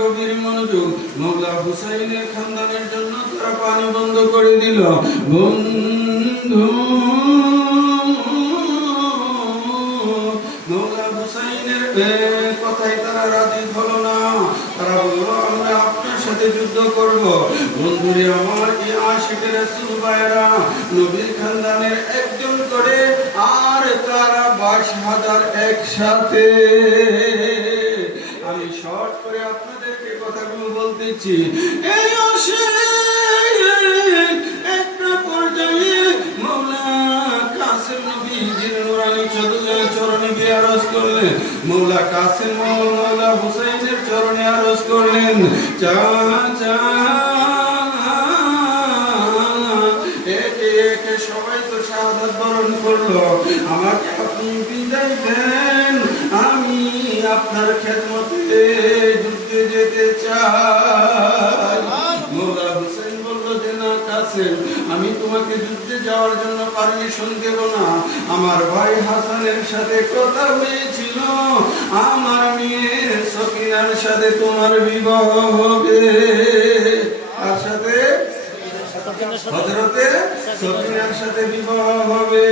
গভীর মনোযোগ। মওলা হুসাইনের খানদানের জন্য তারা পানি বন্ধ করে দিল। বন্ধু মওলা হুসাইনের কথাই তারা রাজি হলো না। তারা বলল, আমরা আপনার সাথে যুদ্ধ করব। বন্ধুরে আমার, এই আশিকে রাসূল ভাইরা নবীর খানদানের একজন করে, আর তারা 22,000 একসাথে। আমি শর্ট করে আপনাদেরকে কথাগুলো বলতেছি। এই একটা পর্যায়ে মওলা কাসেম নবীজির নুরানি চরণে গিয়ে আরজ করলেন। মওলা কাসেম মওলা হুসাইনের চরণে আরজ করলেন, চাচা একে একে সবাই তো শাহাদাত বরণ করলো, আমাকে আপনি বিদায় দেন, আমি আপনার খেদমতে যুদ্ধে যেতে চাই। মওলা হুসাইন বলল যে না কাসেম, আমি তোমাকে যুদ্ধে যাওয়ার জন্য পারমিশন দেব না। আমার ভাই হাসানের সাথে কথা হয়েছিল, আমার মেয়ে সকিনার সাথে তোমার বিবাহ হবে। আর সাথে হযরতে সকিনার সাথে বিবাহ হবে।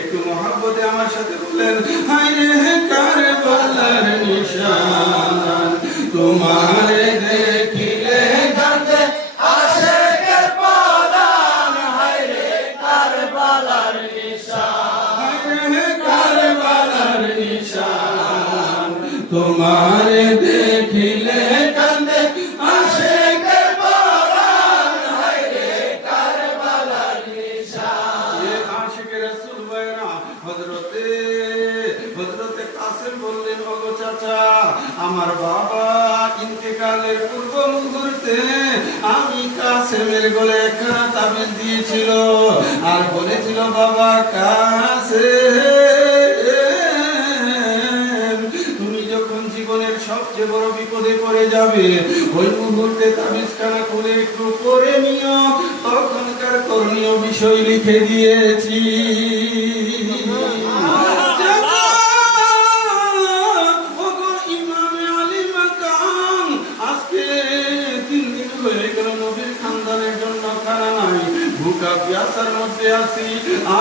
একটু মহব্বতে আমার সাথে বললেন, হায়রে কারবালার নিশান তোমারে দেখিলে জানতে আশিকের পরাণ, হায়রে কারবালার নিশান, হায়রে কারবালার নিশান তোমারে দেখিলে জানতে আশিকের পরাণ, হায়রে কারবালার নিশান। এ আশিকে রাসূল ভাইরা, হযরতে কাসেম বললেন, ওগো চাচা, আমার বাবা ইন্তেকালের পূর্ব মুহূর্তে আমি কাসেমের গলে একখানা তাবিজ দিয়েছিল আর বলেছিল, বাবা কাসেম, তুমি যখন জীবনের সবচেয়ে বড় বিপদে পড়ে যাবে, ওই মুহূর্তে তাবিজখানা খুলে একটু পড়ে নিও, তখনকার করণীয় বিষয় লিখে দিয়েছি।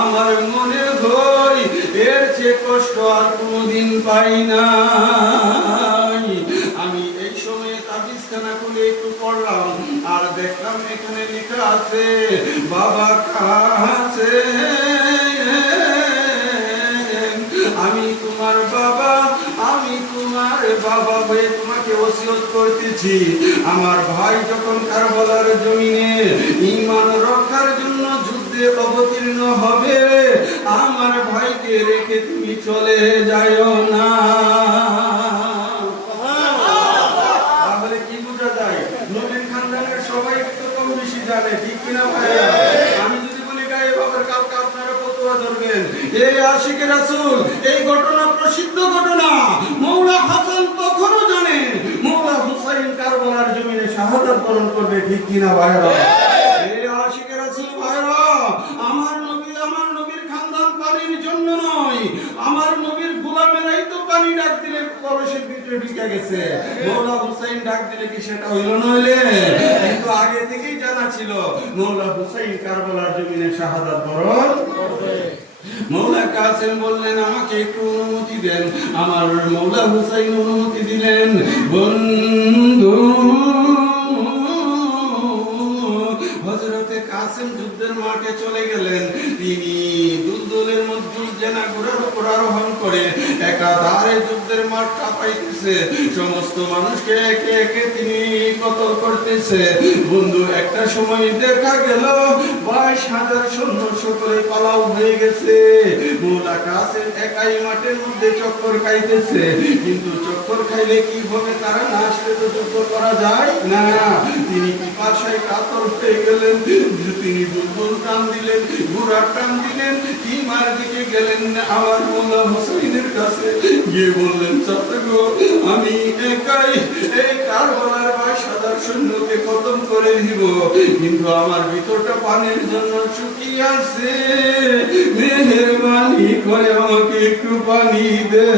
আমার মনে হয় এর চেয়ে কষ্ট আর কোনদিন পাই নাই। আমি এই সময়ে তাবিজখানা খুলে একটু পড়লাম আর দেখলাম এখানে লেখা আছে, বাবা কাসেম, আমি তোমার বাবা, আমি তোমার বাবা হয়ে তোমাকে ওসিয়ত করতেছি, আমার ভাই যখন কারবালার জমিনে ঈমান রক্ষার জন্য যুদ্ধে অবতীর্ণ হবে, আমার ভাইকে রেখে তুমি চলে যাও না। তাহলে কি বোঝা যায়? নবীর খানদানের সবাই তো কম বেশি জানে, ঠিক কিনা ভাইয়া? আমি যদি বলি গায়ে বাবার, কালকে আপনারা ফতোয়া ধরবেন। এই আশিকে রাসূল, এই ঘটনা প্রসিদ্ধ ঘটনা। মৌলা হাসান তখনও জানে মৌলা হুসাইন কারবালার জমিনে শাহাদাত বরণ করবে, ঠিক কিনা ভাইরা? এই আশিকে রাসূল ভাইরা, আমার নবীর খানদান পানির জন্য নয়, আমার নবীর গোলামেরাই তো পানি ডাক দিলে কলসের ভিতরে ঢুকে গেছে, মৌলা হুসাইন ডাক দিলে কি সেটা হইল নইলে? কিন্তু আগে থেকেই জানা ছিল মৌলা হুসাইন কারবালার জমিনে শাহাদাত বরণ করবে। মৌলা কাসেম বললেন, আমাকে একটু অনুমতি দেন। আমার মৌলা হুসাইন অনুমতি দিলেন। বন্ধু, হযরতে কাসেম যুদ্ধের মাঠে চলে গেলেন। তিনি দুলদুলের মধ্যে জেনা ঘোড়ার উপর আরোহণ করে একাধারে যুদ্ধের মাঠ কাঁপাইতেছে, সমস্ত মানুষকে একে একে তিনি কতল করতেছে। বন্ধু, একটা সময় দেখা গেল 22,000 সৈন্য সকলে পালাও হয়ে গেছে। মৌলা কাসেম একাই মাঠের মধ্যে চক্কর খাইতেছে, কিন্তু চক্কর খাইলে কি হবে, তারা না আসলে তো যুদ্ধ করা যায় না। তিনি পিপাসায় কাতর হয়ে গেলেন, তিনি দুলদুল টান দিলেন, ঘোড়া টান দিলেন, কিমার দিকে গেলেন। আমার মৌলা হুসাইনের কাছে গিয়ে বললেন, চাচা গো, আমি একাই এই কারবালার 22,000 সৈন্যকে খতম করে দিব, কিন্তু আমার ভিতরটা পানির জন্য শুকিয়ে আছে, মেহেরবানি করে আমাকে একটু পানি দে।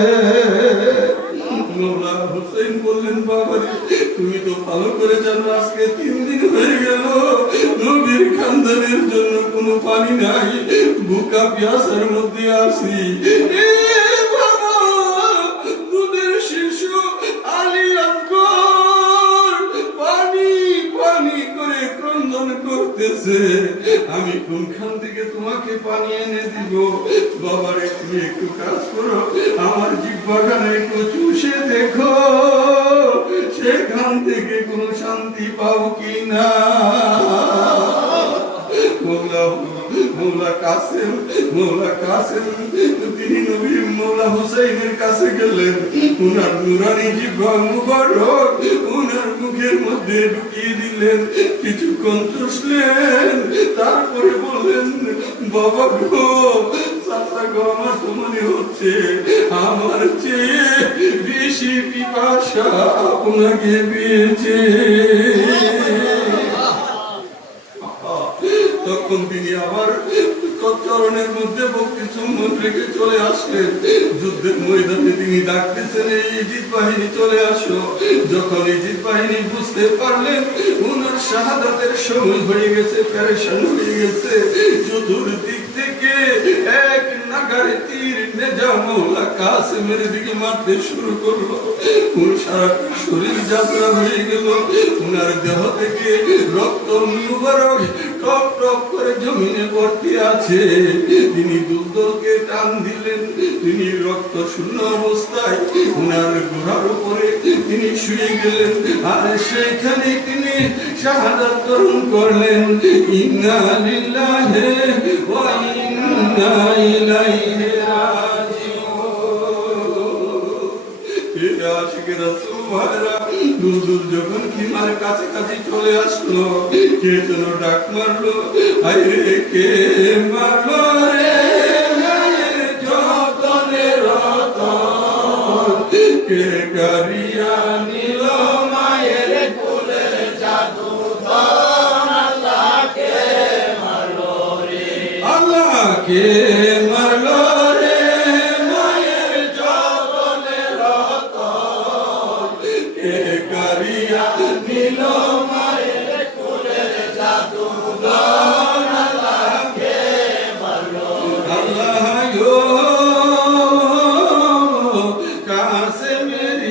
মৌলা হুসাইন বললেন, বাবা রে, তুমি তো ভালো করে জানো আজকে 3 দিন হয়ে গেল নবীর খানদানের জন্য কোনো পানি নাই, বুকা পিয়াসার মধ্যে আছি। এ বাবা, দুধের শিশু আলী আকবর পানি পানি করে ক্রন্দন করতেছে, আমি কোনখান থেকে তোমাকে পানি এনে দিব? বাবারে, তুমি একটু কাজ করো, আমার জিহ্বাখানে একটু চুষে দেখো, সেখান থেকে কোনো শান্তি পাও কি না। মৌলা কাসেম তিনি নবী মৌলা হুসাইনের কাছে গেলেন, উনার নুরানি জিহ্বা মুবারক উনার মুখের মধ্যে ঢুকিয়ে দিলেন, কিছুক্ষণ চুষলেন, তারপরে বললেন, বাবা গো, চাচা গো, আমার তো মনে হচ্ছে আমার চেয়ে বেশি পিপাসা আপনাকে পেয়েছে। তখন তখন তিনি আবার চরণের মধ্যে ভক্তি চুম্বন রেখে চলে আসলেন। যুদ্ধের ময়দানে তিনি ডাকতেছেন, এই ইজিদ বাহিনী চলে আসো। যখন ইজিদ বাহিনী বুঝতে পারলেন ওনার শাহাদাতের সময় হয়ে গেছে, পেরেশান হয়ে গেছে, চতুর্দিক থেকে এক নাগারে তীর নেজা মাওলা কাসেমের দিকে মারতে শুরু করলো। ওর সারা শরীর যাত্রা হয়ে গেল, ওনার দেহ থেকে রক্ত মুবারক টপ টপ করে জমিনে ভর্তি আছে। তিনি দুলদলকে টান দিলেন, তিনি রক্ত শূন্য অবস্থায় ওনার ঘোড়ার উপরে তিনি শুয়ে গেলেন। আর সেখানে তিনি শাহাদাত বরণ করলেন। ইন্না লিল্লাহি ওয়া ইন্না ইলাইহি রাজিউন। আশিকের রাসূল ভাইরা দুলদুল যখন খিমার কাছাকাছি চলে আসলো, কে যেন ডাক মারলো, আরে কে মারলো রে মায়ের যতনে রতন, কে কারিয়া নিল মায়ের কোলের জাদু ধন, আল্লাহ কে মারলো রে, আল্লাহ কে মারলো রে মায়ের যতনে রতন, কে কারিয়া নিল মায়ের কোলের জাদু ধন, আল্লাহ কে মারলো, আল্লাহ গো কাসেমের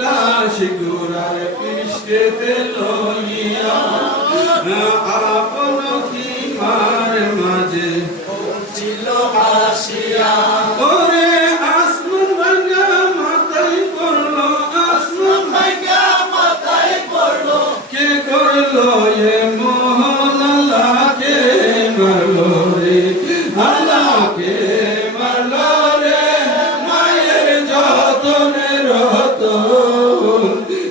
লাশ গোরার পৃষ্ঠেতে লইয়া আপন খিমার মাঝে ছিল আসিয়া। ওরে আসমান ভাঙা মাথায় পড়লো, আসমান ভাঙা মাথায় পড়লো, কে করলো এ মোহন, আল্লাহ কে মারলো রে, আল্লাহ কে মারলো রে মায়ের যতনে রতন,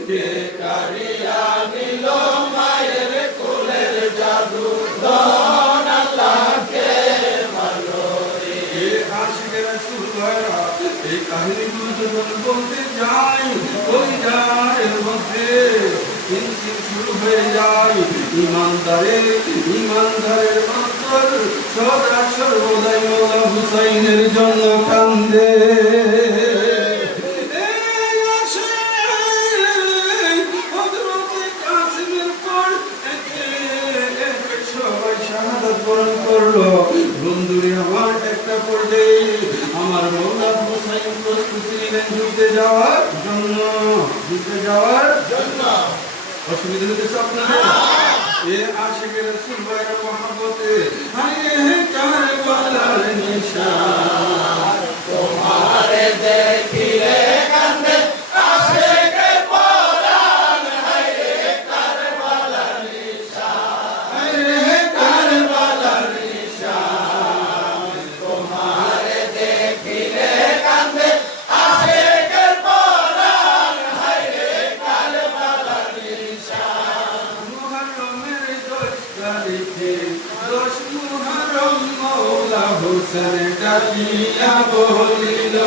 কে কারিয়া নিল মায়ের কোলের জাদু ধন, আল্লাহ কে মারলো রে। আশিকের রাসূল ভাইরা এই কাহিনীগুলো যখন বলতে যাই, ওই যার মধ্যে হিংসে শুরু হয়ে যায়। ইমানদারের অন্তর সদা সর্বদাই মওলা হুসাইনের জন্য কান্দে। এই আসে হযরতে কাসেমের পর একে একে সবাই শাহাদাত বরণ করলো। বন্ধুরে আমার, একটা পর্যায়ে আমার মওলা হুসাইন প্রস্তুতি নিলেন যুদ্ধে যাওয়ার জন্য, যুদ্ধে যাওয়ার জন্য। অসুবিধা হতেছে আপনাদের? এ আশিকের রাসূল ভাইরা মহব্বতে হায় হে কারবালার নিশান, তোমারে দেখিলে কান্দে আশিকের পরাণ, হায় রে কারবালার নিশান, হায় রে কারবালার নিশান, তোমারে দেখিলে কান্দে আশিকের পরাণ, হায় রে কারবালার নিশান। মুহররমের 10 তারিখে 10 মুহররম মওলা হোসেন ডাকিয়া বলিল,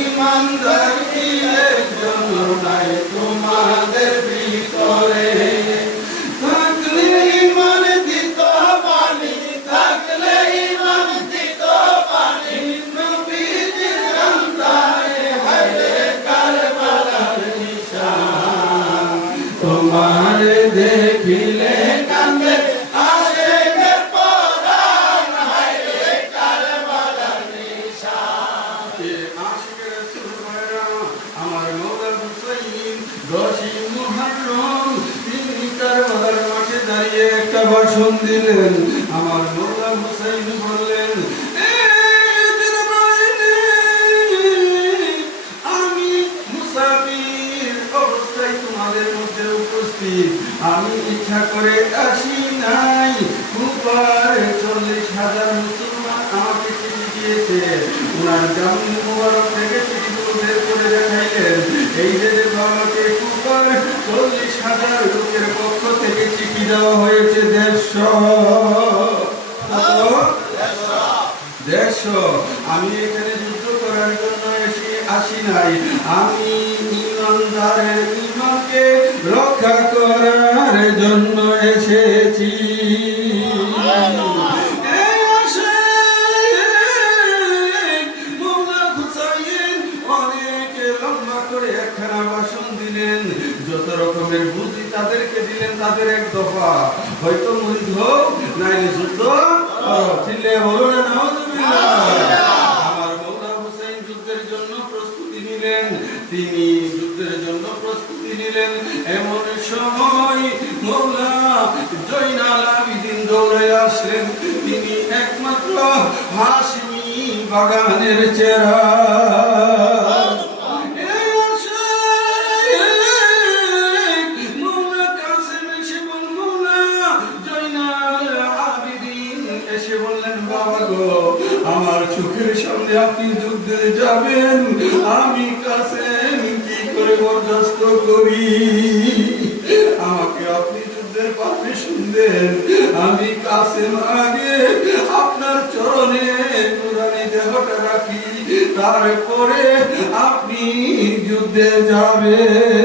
ইমানদার কি একজন নাই তোমাদের ভিতরে, থাকলে ইমান দিত পানি, থাকলে ইমান দিত পানি, নবীজির কান্দায় হায় রে কারবালার নিশান, তোমারে দেখিলে কান্দে আশিকের পরাণ, হায় রে কারবালার নিশান। এ আশিকের রাসূল ভাইরা আমার মওলা হুসাইন 10 মুহররম তিনি কারবালার মাঠে দাঁড়িয়ে একটা ভাষণ দিলেন। আমার মওলা হুসাইন বললেন, আমি মুসাফির অবস্থায় তোমাদের মধ্যে উপস্থিত, আমি ইচ্ছা করে আসি নাই। কুফার 40,000 মুসলমান আমাকে চিঠি দিয়েছে। ওনার জামিন মুবারক থেকে চিঠিগুলো বের করে দেখাইলেন। এই যে বাবাকে কুফার 40,000 লোকের পক্ষ থেকে চিঠি দেওয়া হয়েছে 150। আমি এখানে যুদ্ধ করার জন্য আসি নাই, আমি ইমানদারের ইমানকে রক্ষা করার জন্য এসেছি। একখানা ভাষণ দিলেন, যত রকমের বুদ্ধি তাদেরকে দিলেন, তাদের এক দফা, হয়তো মুরিদ হোক নাইলে যুদ্ধ চিল্লে বলো না নাউজুবিল্লাহ। আমার মৌলা হুসাইন যুদ্ধের জন্য প্রস্তুতি নিলেন, তিনি যুদ্ধের জন্য প্রস্তুতি নিলেন। এমন সময় মৌলা জয়নাল আবিদিন দৌড়ে আসলেন, তিনি একমাত্র হাশমি বাগানের চেহারা। আমার চোখের সামনে আপনি যুদ্ধে যাবেন, আমি কাসেম কি করে বরদাস্ত করি? আমাকে আপনি যুদ্ধের পারমিশন দেন, আমি কাসেম আগে আপনার চরণে নুরানি দেহটা রাখি, তারপরে আপনি যুদ্ধে যাবেন।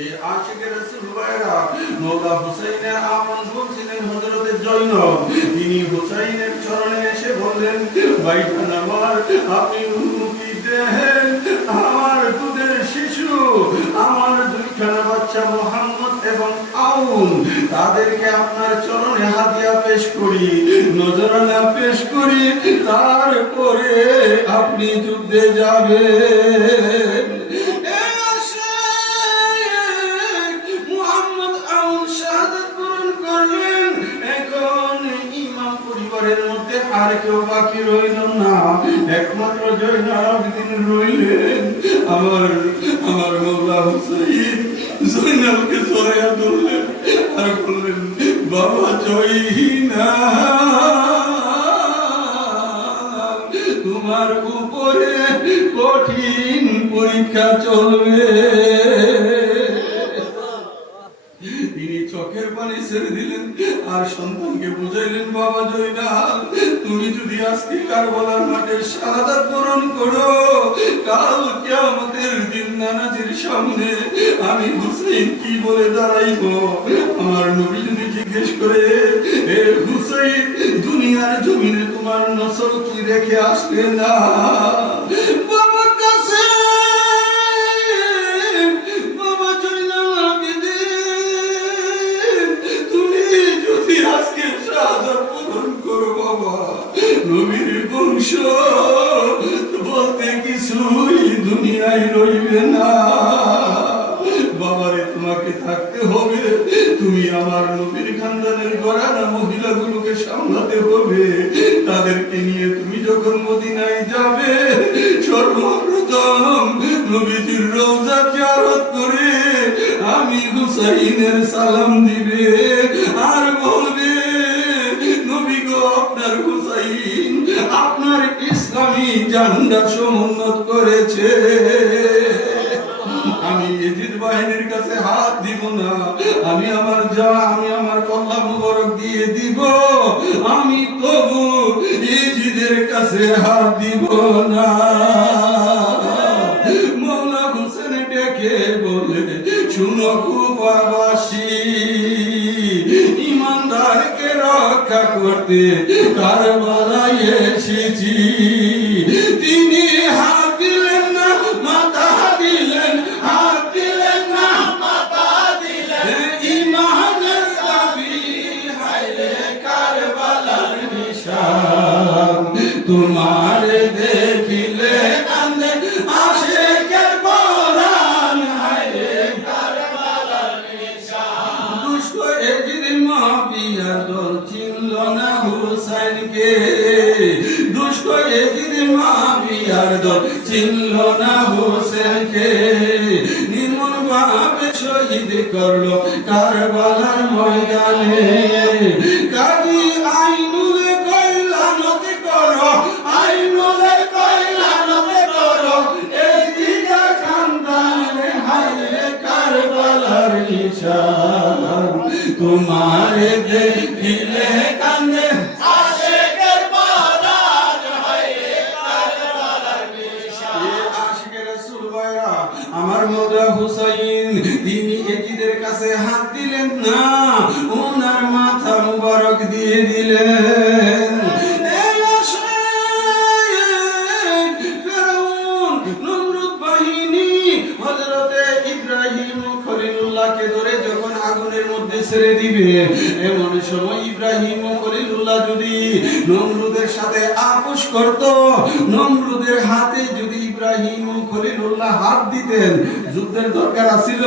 এই আশিকের রাসূল ভাইরা মওলা হুসাইনের আপন বোন ছিলেন হযরতে জয়নব। তিনি হুসাইনের চরণে এসে বললেন, ভাইজান আমার, আপনি অনুমতি দেন, আমার দুধের শিশু, আমার দুইখানা বাচ্চা মুহাম্মদ এবং আউন, তাদেরকে আপনার চরণে হাদিয়া পেশ করি, নজরানা পেশ করি, তারপরে আপনি যুদ্ধে যাবেন। মধ্যে আর কেউ বাকি রইল না, একমাত্র জয়নাল আবিদিন রইলেন। আমার মওলা হুসাইন জয়নালকে জড়াইয়া ধরলেন আর বললেন, বাবা জয়নাল, তোমার উপরে কঠিন পরীক্ষা চলবে। তিনি চোখের পানি ছেড়ে দিলেন আর সন্তানকে বুঝাইলেন, বাবা জয়নাল, তুমি যদি আজকে কারবালার মাঠে শাহাদাত বরণ করো, কাল কিয়ামতের দিন নানাজির সামনে আমি হুসাইন কি বলে দাঁড়াইব? আমার নবী যদি জিজ্ঞেস করে, এ হুসাইন, দুনিয়ার জমিনে তোমার নসল কি রেখে আসবে না? বাবা কাছে আজকে শাহাদাত বরণ করো বাবা, নবীর বংশ বলতে কিছুই দুনিয়ায় রইবে না। বাবারে, তোমাকে থাকতে হবে, তুমি আমার নবীর খানদানের ঘরানা মহিলাগুলোকে সামলাতে হবে। তাদেরকে নিয়ে তুমি যখন মদিনায় যাবে, সর্বপ্রথম নবীজির রওজা জিয়ারত করে আমি হুসাইনের সালাম দিবে আর বলবে, নবী গো, আপনার হুসাইন আপনার ইসলামী ঝান্ডা সমুন্নত করেছে। আমি ইজিদ বাহিনীর কাছে হাত দিব না, আমি আমার কল্লা মুবারক দিয়ে দিব, আমি তবু ইজিদের কাছে হাত দিব না। মওলা হোসেন ডেকে বলে, শুনো কুফাবাসী, ইমানদারকে রক্ষা করতে কারবালায় এসেছি। তিনি হাত দিলেন না, মাথা দিলেন, হাত দিলেন না, মাথা দিলেন, ইমানের দাবি, হায়রে কারবালার নিশান, তোমার দেখিলে কান্দে আশিকের পরাণ, হায়রে কারবালার নিশান। দুষ্ট এজিদ মাবিয়ার দল চিনল না হুসাইনকে, দুষ্ট এজিদ মাবিয়ার দল চিনল না হুসাইনকে, নির্মল ভাবে শহীদ করলো কারবালার ময়দানে। কাজী আইনুলে কইলানত করো, আইনুলে কইলানত করো, এই দিগা খানদানে, হায়রে কারবালার নিশান, তোমারে দেখিলে কান্দে আশিকের পরাণ, হায়রে কারবালার নিশান। আশিকের রাসূল ভাইরা, আমার মওলা হুসাইন, তিনি এজিদের কাছে হাত দিলেন না, ওনার মাথা মুবারক দিয়ে দিলেন। এই আশিক ফেরাউন ছেড়ে দিবে। এমন সময় ইব্রাহিম ও খলিলুল্লাহ যদি নমরুদের সাথে আপোষ করত, নমরুদের হাতে যদি ইব্রাহিম ও খলিলুল্লাহ হাত দিতেন, যুদ্ধের দরকার আছিল,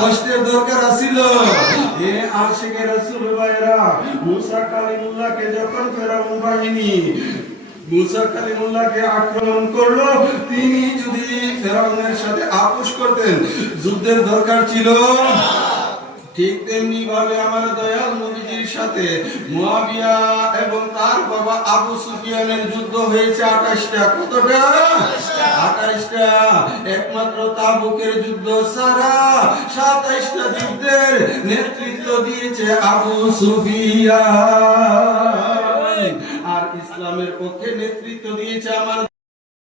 কষ্টের দরকার আছিল। এ আশিকে রাসূল ভাইরা, মুসা কালিমুল্লাহকে যখন ফেরাউন বাহিনী মুসা কালিমুল্লাহকে আক্রমণ করলো, তিনি যদি ফেরাউনের সাথে আপোষ করতেন, যুদ্ধের দরকার ছিল। ঠিক তেমনি ভাবে আমার দয়াল নবীজির সাথে মুয়াবিয়া এবং তার বাবা আবু সুফিয়ানের যুদ্ধ হয়েছে 28টা। কতটা? 28টা। একমাত্র তাবুকের যুদ্ধ ছাড়া 27টা যুদ্ধের নেতৃত্ব দিয়েছে আবু সুফিয়ান। আর ইসলামের পক্ষে নেতৃত্ব দিয়েছে আমার